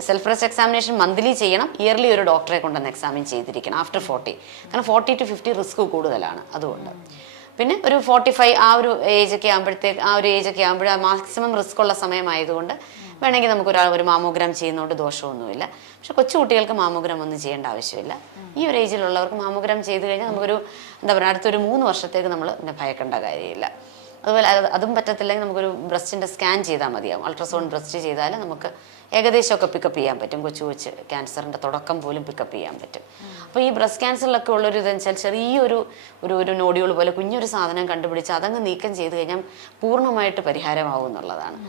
സെൽഫ് റെസ്റ്റ് എക്സാമിനേഷൻ മന്ത്ലി ചെയ്യണം. ഇയർലി ഒരു ഡോക്ടറെ കൊണ്ടുവന്ന് എക്സാമിൻ ചെയ്തിരിക്കണം. ആഫ്റ്റർ ഫോർട്ടി കാരണം ഫോർട്ടി ടു ഫിഫ്റ്റി റിസ്ക് കൂടുതലാണ്. അതുകൊണ്ട്. പിന്നെ ഒരു ഫോർട്ടി ഫൈവ് ആ ഒരു ഏജ് ഒക്കെ ആകുമ്പോഴത്തേക്ക് ആ ഒരു ഏജ് ഒക്കെ ആകുമ്പോൾ മാക്സിമം റിസ്ക് ഉള്ള സമയമായതുകൊണ്ട് വേണമെങ്കിൽ നമുക്ക് ഒരാൾ ഒരു മാമോഗ്രാം ചെയ്യുന്നതുകൊണ്ട് ദോഷമൊന്നുമില്ല. പക്ഷെ കൊച്ചുകുട്ടികൾക്ക് മാമോഗ്രാം ഒന്നും ചെയ്യേണ്ട ആവശ്യമില്ല. ഈ ഒരു ഏജിലുള്ളവർക്ക് മാമോഗ്രാം ചെയ്ത് കഴിഞ്ഞാൽ നമുക്കൊരു എന്താ പറയുക അടുത്തൊരു മൂന്ന് വർഷത്തേക്ക് നമ്മൾ ഭയക്കേണ്ട കാര്യമില്ല. അതുപോലെ അതും പറ്റത്തില്ലെങ്കിൽ നമുക്കൊരു ബ്രസ്റ്റിന്റെ സ്കാൻ ചെയ്താൽ മതിയാവും. അൾട്രാസൗണ്ട് ബ്രസ്റ്റ് ചെയ്താൽ നമുക്ക് ഏകദേശമൊക്കെ പിക്കപ്പ് ചെയ്യാൻ പറ്റും. കൊച്ചു കൊച്ച് ക്യാൻസറിന്റെ തുടക്കം പോലും പിക്കപ്പ് ചെയ്യാൻ പറ്റും. അപ്പോൾ ഈ ബ്രസ്റ്റ് ക്യാൻസറിലൊക്കെ ഉള്ളൊരു ഇതെന്ന് വെച്ചാൽ ചെറിയൊരു ഒരു ഒരു നോഡിയോൾ പോലെ കുഞ്ഞൊരു സാധനം കണ്ടുപിടിച്ച് അതങ്ങ് നീക്കം ചെയ്ത് കഴിഞ്ഞാൽ പൂർണമായിട്ട് പരിഹാരമാവും എന്നുള്ളതാണ്.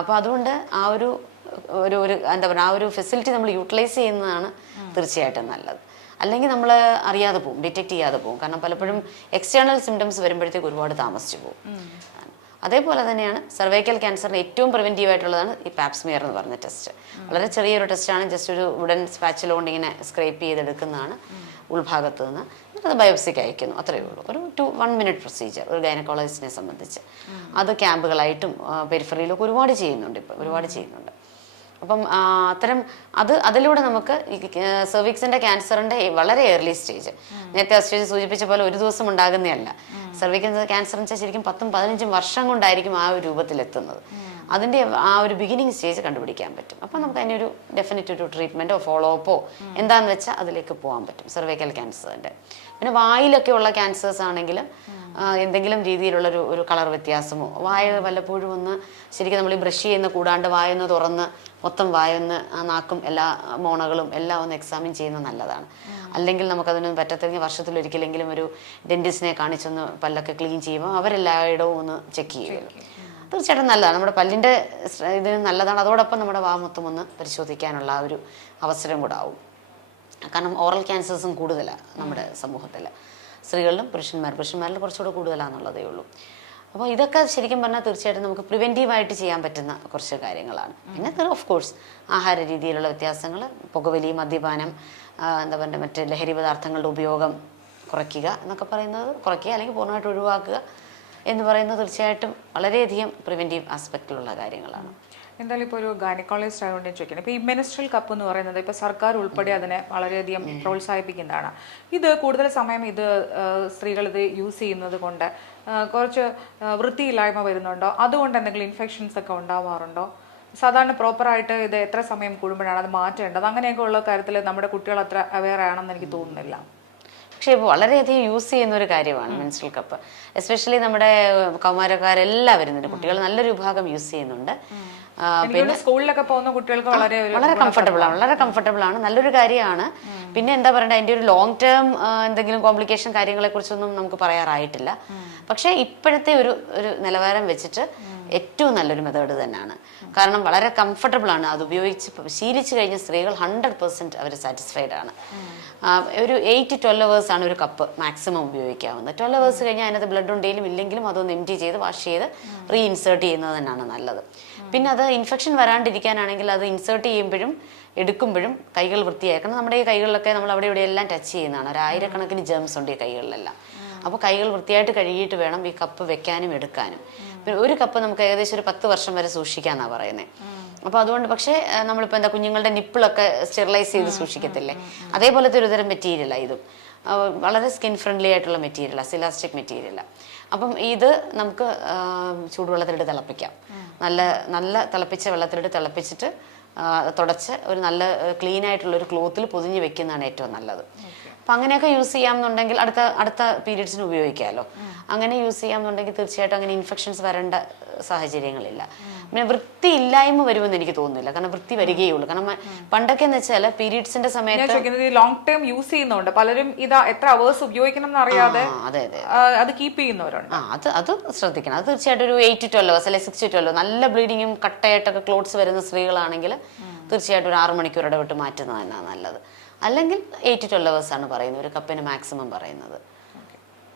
അപ്പോൾ അതുകൊണ്ട് ആ ഒരു ഒരു എന്താ പറയുക ആ ഒരു ഫെസിലിറ്റി നമ്മൾ യൂട്ടിലൈസ് ചെയ്യുന്നതാണ് തീർച്ചയായിട്ടും നല്ലത്. അല്ലെങ്കിൽ നമ്മൾ അറിയാതെ പോകും ഡിറ്റക്ട് ചെയ്യാതെ പോകും. കാരണം പലപ്പോഴും എക്സ്റ്റേണൽ സിംറ്റംസ് വരുമ്പോഴത്തേക്ക് ഒരുപാട് താമസിച്ചു പോകും. അതേപോലെ തന്നെയാണ് സർവൈക്കൽ ക്യാൻസറിന് ഏറ്റവും പ്രിവെന്റീവ് ആയിട്ടുള്ളതാണ് ഈ പാപ്സ്മിയർ എന്ന് പറഞ്ഞ ടെസ്റ്റ് വളരെ ചെറിയൊരു ടെസ്റ്റാണ് ജസ്റ്റ് ഒരു വുഡൻ സ്പാച്ചിൽ കൊണ്ട് ഇങ്ങനെ സ്ക്രേപ്പ് ചെയ്തെടുക്കുന്നതാണ് ഉൾഭാഗത്ത് നിന്ന്. അത് ബയോപ്സിക്ക് അയക്കുന്നു അത്രയേ ഉള്ളൂ. ഒരു ടു വൺ മിനിറ്റ് പ്രൊസീജിയർ ഒരു ഗൈനക്കോളജിസ്റ്റിനെ സംബന്ധിച്ച്. അത് ക്യാമ്പുകളായിട്ടും പെരിഫറിയിലൊക്കെ ഒരുപാട് ചെയ്യുന്നുണ്ട് ഇപ്പോൾ ഒരുപാട് ചെയ്യുന്നുണ്ട്. അപ്പം അത്തരം അത് അതിലൂടെ നമുക്ക് സെർവിക്സിന്റെ ക്യാൻസറിന്റെ വളരെ ഏർലി സ്റ്റേജ് നേരത്തെ അശ്വതി സൂചിപ്പിച്ച പോലെ ഒരു ദിവസം ഉണ്ടാകുന്നതല്ല. സെർവിക്കൽ ക്യാൻസർ എന്ന് വെച്ചാൽ ശരിക്കും പത്തും പതിനഞ്ചും വർഷം കൊണ്ടായിരിക്കും ആ ഒരു രൂപത്തിലെത്തുന്നത്. അതിന്റെ ആ ഒരു ബിഗിനിങ് സ്റ്റേജ് കണ്ടുപിടിക്കാൻ പറ്റും. അപ്പം നമുക്ക് അതിനൊരു ഡെഫിനറ്റ് ഒരു ട്രീറ്റ്മെന്റോ ഫോളോ അപ്പോ എന്താന്ന് വെച്ചാൽ അതിലേക്ക് പോകാൻ പറ്റും സെർവൈക്കൽ ക്യാൻസറിന്റെ പിന്നെ വായിലൊക്കെ ഉള്ള ക്യാൻസേഴ്സ് ആണെങ്കിലും ആ, എന്തെങ്കിലും രീതിയിലുള്ളൊരു ഒരു കളർ വ്യത്യാസമോ? വായ വല്ലപ്പോഴും ഒന്ന് ശരിക്കും നമ്മൾ ഈ ബ്രഷ് ചെയ്യുന്ന കൂടാണ്ട് വായൊന്ന് തുറന്ന് മൊത്തം വായൊന്ന് ആ നാക്കും എല്ലാ മോണകളും എല്ലാം ഒന്ന് എക്സാമിൻ ചെയ്യുന്നത് നല്ലതാണ്. അല്ലെങ്കിൽ നമുക്കതിനൊന്നും പറ്റത്തെങ്കിൽ വർഷത്തിലൊരിക്കലെങ്കിലും ഒരു ഡെന്റിസ്റ്റിനെ കാണിച്ചൊന്ന് പല്ലൊക്കെ ക്ലീൻ ചെയ്യുമ്പോൾ അവരെല്ലായിടവും ഒന്ന് ചെക്ക് ചെയ്യുമല്ലോ തീർച്ചയായിട്ടും നല്ലതാണ്. നമ്മുടെ പല്ലിന്റെ ഇതിന് നല്ലതാണ്. അതോടൊപ്പം നമ്മുടെ വാ മൊത്തം ഒന്ന് പരിശോധിക്കാനുള്ള ഒരു അവസരം കൂടെ ആവും. കാരണം ഓറൽ ക്യാൻസേഴ്സും കൂടുതലാണ് നമ്മുടെ സമൂഹത്തിൽ. സ്ത്രീകളിലും പുരുഷന്മാർ പുരുഷന്മാരിൽ കുറച്ചുകൂടെ കൂടുതലാണെന്നുള്ളതേ ഉള്ളൂ. അപ്പോൾ ഇതൊക്കെ ശരിക്കും പറഞ്ഞാൽ തീർച്ചയായിട്ടും നമുക്ക് പ്രിവെന്റീവായിട്ട് ചെയ്യാൻ പറ്റുന്ന കുറച്ച് കാര്യങ്ങളാണ്. പിന്നെ ഓഫ് കോഴ്സ് ആഹാര രീതിയിലുള്ള വ്യത്യാസങ്ങൾ പുകവലി മദ്യപാനം എന്താ പറയുക മറ്റ് ലഹരി പദാർത്ഥങ്ങളുടെ ഉപയോഗം കുറയ്ക്കുക എന്നൊക്കെ പറയുന്നത് കുറയ്ക്കുക അല്ലെങ്കിൽ പൂർണമായിട്ട് ഒഴിവാക്കുക എന്ന് പറയുന്നത് തീർച്ചയായിട്ടും വളരെയധികം പ്രിവെന്റീവ് ആസ്പെക്റ്റിലുള്ള കാര്യങ്ങളാണ്. എന്തായാലും ഇപ്പോൾ ഒരു ഗൈനക്കോളജിസ്റ്റ് ആയതുകൊണ്ട് ചോദിക്കുന്നത് ഇപ്പോൾ ഈ മെനിസ്ട്രൽ കപ്പ് എന്ന് പറയുന്നത് ഇപ്പോൾ സർക്കാർ ഉൾപ്പെടെ അതിനെ വളരെയധികം പ്രോത്സാഹിപ്പിക്കുന്നതാണ്. ഇത് കൂടുതൽ സമയം ഇത് സ്ത്രീകൾ ഇത് യൂസ് ചെയ്യുന്നത് കൊണ്ട് കുറച്ച് വൃത്തിയില്ലായ്മ വരുന്നുണ്ടോ? അതുകൊണ്ട് എന്തെങ്കിലും ഇൻഫെക്ഷൻസ് ഒക്കെ ഉണ്ടാവാറുണ്ടോ? സാധാരണ പ്രോപ്പറായിട്ട് ഇത് എത്ര സമയം കൂടുമ്പോഴാണ് അത് മാറ്റേണ്ടത്? അങ്ങനെയൊക്കെ ഉള്ള കാര്യത്തിൽ നമ്മുടെ കുട്ടികൾ അത്ര അവെയർ ആണെന്ന് എനിക്ക് തോന്നുന്നില്ല. പക്ഷേ ഇപ്പോൾ വളരെയധികം യൂസ് ചെയ്യുന്ന ഒരു കാര്യമാണ് മെൻസ്ട്രൽ കപ്പ്. എസ്പെഷ്യലി നമ്മുടെ കൗമാരക്കാരെല്ലാം വരുന്നുണ്ട് കുട്ടികൾ നല്ലൊരു വിഭാഗം യൂസ് ചെയ്യുന്നുണ്ട്. തോന്നുന്നു സ്കൂളിലൊക്കെ പോകുന്ന കുട്ടികൾക്ക് വളരെ വളരെ കംഫർട്ടബിൾ ആണ് വളരെ കംഫർട്ടബിൾ ആണ്. നല്ലൊരു കാര്യമാണ്. പിന്നെ എന്താ പറയണ്ടേ അതിന്റെ ഒരു ലോങ് ടേം എന്തെങ്കിലും കോംപ്ലിക്കേഷൻ കാര്യങ്ങളെ കുറിച്ചൊന്നും നമുക്ക് പറയാറായിട്ടില്ല. പക്ഷേ ഇപ്പോഴത്തെ ഒരു ഒരു നിലവാരം വെച്ചിട്ട് ഏറ്റവും നല്ലൊരു മെത്തേഡ് തന്നെയാണ്. കാരണം വളരെ കംഫർട്ടബിൾ ആണ് അത് ഉപയോഗിച്ച് ശീലിച്ചു കഴിഞ്ഞ സ്ത്രീകൾ ഹൺഡ്രഡ് പെർസെന്റ് അവർ സാറ്റിസ്ഫൈഡ് ആണ്. ഒരു എയ്റ്റ് ട്വൽവ് അവേഴ്സ് ആണ് ഒരു കപ്പ് മാക്സിമം ഉപയോഗിക്കാവുന്നത്. ട്വൽവ് അവേഴ്സ് കഴിഞ്ഞാൽ അതിനകത്ത് ബ്ലഡ് ഉണ്ടെങ്കിലും ഇല്ലെങ്കിലും അതൊന്ന് എം ടി ചെയ്ത് വാഷ് ചെയ്ത് റീഇൻസേർട്ട് ചെയ്യുന്നത് തന്നെയാണ് നല്ലത്. പിന്നെ അത് ഇൻഫെക്ഷൻ വരാണ്ടിരിക്കാനാണെങ്കിൽ അത് ഇൻസേർട്ട് ചെയ്യുമ്പോഴും എടുക്കുമ്പോഴും കൈകൾ വൃത്തിയാക്കണം നമ്മുടെ ഈ കൈകളിലൊക്കെ നമ്മൾ അവിടെ ഇവിടെ എല്ലാം ടച്ച് ചെയ്യുന്നതാണ്. ഒരു ആയിരക്കണക്കിന് ജേംസ് ഉണ്ട് ഈ കൈകളിലെല്ലാം. അപ്പോൾ കൈകൾ വൃത്തിയായിട്ട് കഴുകിയിട്ട് വേണം ഈ കപ്പ് വെക്കാനും എടുക്കാനും. പിന്നെ ഒരു കപ്പ് നമുക്ക് ഏകദേശം ഒരു പത്ത് വർഷം വരെ സൂക്ഷിക്കാന്നാണ് പറയുന്നത് അപ്പോൾ അതുകൊണ്ട് പക്ഷേ നമ്മളിപ്പോൾ എന്താ കുഞ്ഞുങ്ങളുടെ നിപ്പിളൊക്കെ സ്റ്റെറിലൈസ് ചെയ്ത് സൂക്ഷിക്കത്തില്ലേ? അതേപോലത്തെ ഒരുതരം മെറ്റീരിയലാണ് ഇതും. വളരെ സ്കിൻ ഫ്രണ്ട്ലി ആയിട്ടുള്ള മെറ്റീരിയലാണ് സിലാസ്റ്റിക് മെറ്റീരിയലാണ് അപ്പം ഇത് നമുക്ക് ചൂടുവെള്ളത്തിലിട്ട് തിളപ്പിക്കാം. നല്ല നല്ല തിളപ്പിച്ച വെള്ളത്തിലിട്ട് തിളപ്പിച്ചിട്ട് തുടച്ച് ഒരു നല്ല ക്ലീൻ ആയിട്ടുള്ള ഒരു ക്ലോത്തിൽ പൊതിഞ്ഞ് വെക്കുന്നതാണ് ഏറ്റവും നല്ലത്. അപ്പം അങ്ങനെയൊക്കെ യൂസ് ചെയ്യാമെന്നുണ്ടെങ്കിൽ അടുത്ത അടുത്ത പീരീഡ്സിന് ഉപയോഗിക്കാമല്ലോ അങ്ങനെ യൂസ് ചെയ്യാമെന്നുണ്ടെങ്കിൽ തീർച്ചയായിട്ടും അങ്ങനെ ഇൻഫെക്ഷൻസ് വരേണ്ട സാഹചര്യങ്ങളില്ല. പിന്നെ വൃത്തി ഇല്ലായ്മ വരുമെന്ന് എനിക്ക് തോന്നുന്നില്ല. കാരണം വൃത്തി വരികയേ ഉള്ളൂ കാരണം പണ്ടൊക്കെ എന്ന് വെച്ചാൽ പീരീഡ്സിന്റെ സമയത്ത് ലോങ് ടേം യൂസ് ചെയ്യുന്നുണ്ട് പലരും ഇത് എത്ര അവേഴ്സ് ഉപയോഗിക്കണം എന്നറിയാതെ അതെ കീപ്പ് ചെയ്യുന്നവരുണ്ട്. അത് അത് ശ്രദ്ധിക്കണം. അത് തീർച്ചയായിട്ടും ഒരു എയ്റ്റ് ടു ട്വൽവ് അല്ലെങ്കിൽ സിക്സ് ടു ട്വൽവ് നല്ല ബ്ലീഡിങ്ങും കട്ടയായിട്ടൊക്കെ ക്ലോട്ട്സ് വരുന്ന സ്ത്രീകളാണെങ്കിൽ തീർച്ചയായിട്ടും ഒരു ആറ് മണിക്കൂർ ഇടവിട്ട് മാറ്റുന്നത് തന്നെയാണ് നല്ലത്. അല്ലെങ്കിൽ എയ്റ്റ് ട്വൽവ് അവേഴ്സ് ആണ് പറയുന്നത്. ഒരു കപ്പിന് മാക്സിമം പറയുന്നത്.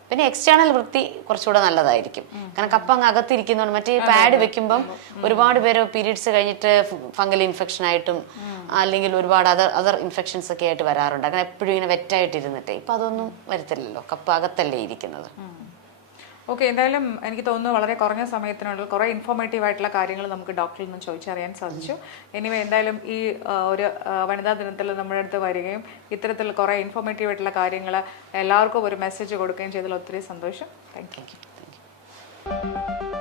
പിന്നെ എക്സ്റ്റേണൽ വൃത്തി കുറച്ചുകൂടെ നല്ലതായിരിക്കും. കാരണം കപ്പ അങ്ങ് അകത്തിരിക്കുന്നതുകൊണ്ട് മറ്റേ പാഡ് വെക്കുമ്പം ഒരുപാട് പേര് പീരീഡ്സ് കഴിഞ്ഞിട്ട് ഫംഗൽ ഇൻഫെക്ഷൻ ആയിട്ടും അല്ലെങ്കിൽ ഒരുപാട് അതർ അതർ ഇൻഫെക്ഷൻസ് ഒക്കെ ആയിട്ട് വരാറുണ്ട്. അങ്ങനെ എപ്പോഴും ഇങ്ങനെ വെറ്റായിട്ട് ഇരുന്നിട്ട് ഇപ്പം അതൊന്നും വരത്തില്ലല്ലോ. കപ്പ അകത്തല്ലേ ഇരിക്കുന്നത്. ഓക്കെ എന്തായാലും എനിക്ക് തോന്നുന്നു വളരെ കുറഞ്ഞ സമയത്തിനുള്ളിൽ കുറേ ഇൻഫോർമേറ്റീവ് ആയിട്ടുള്ള കാര്യങ്ങൾ നമുക്ക് ഡോക്ടറിൽ നിന്ന് ചോദിച്ചറിയാൻ സാധിച്ചു. എനിവേ എന്തായാലും ഈ ഒരു വനിതാ ദിനത്തിൽ നമ്മുടെ അടുത്ത് വരികയും ഇത്തരത്തിൽ കുറേ ഇൻഫോർമേറ്റീവ് ആയിട്ടുള്ള കാര്യങ്ങൾ എല്ലാവർക്കും ഒരു മെസ്സേജ് കൊടുക്കുകയും ചെയ്തതിൽ ഒത്തിരി സന്തോഷം. Thank you thank you.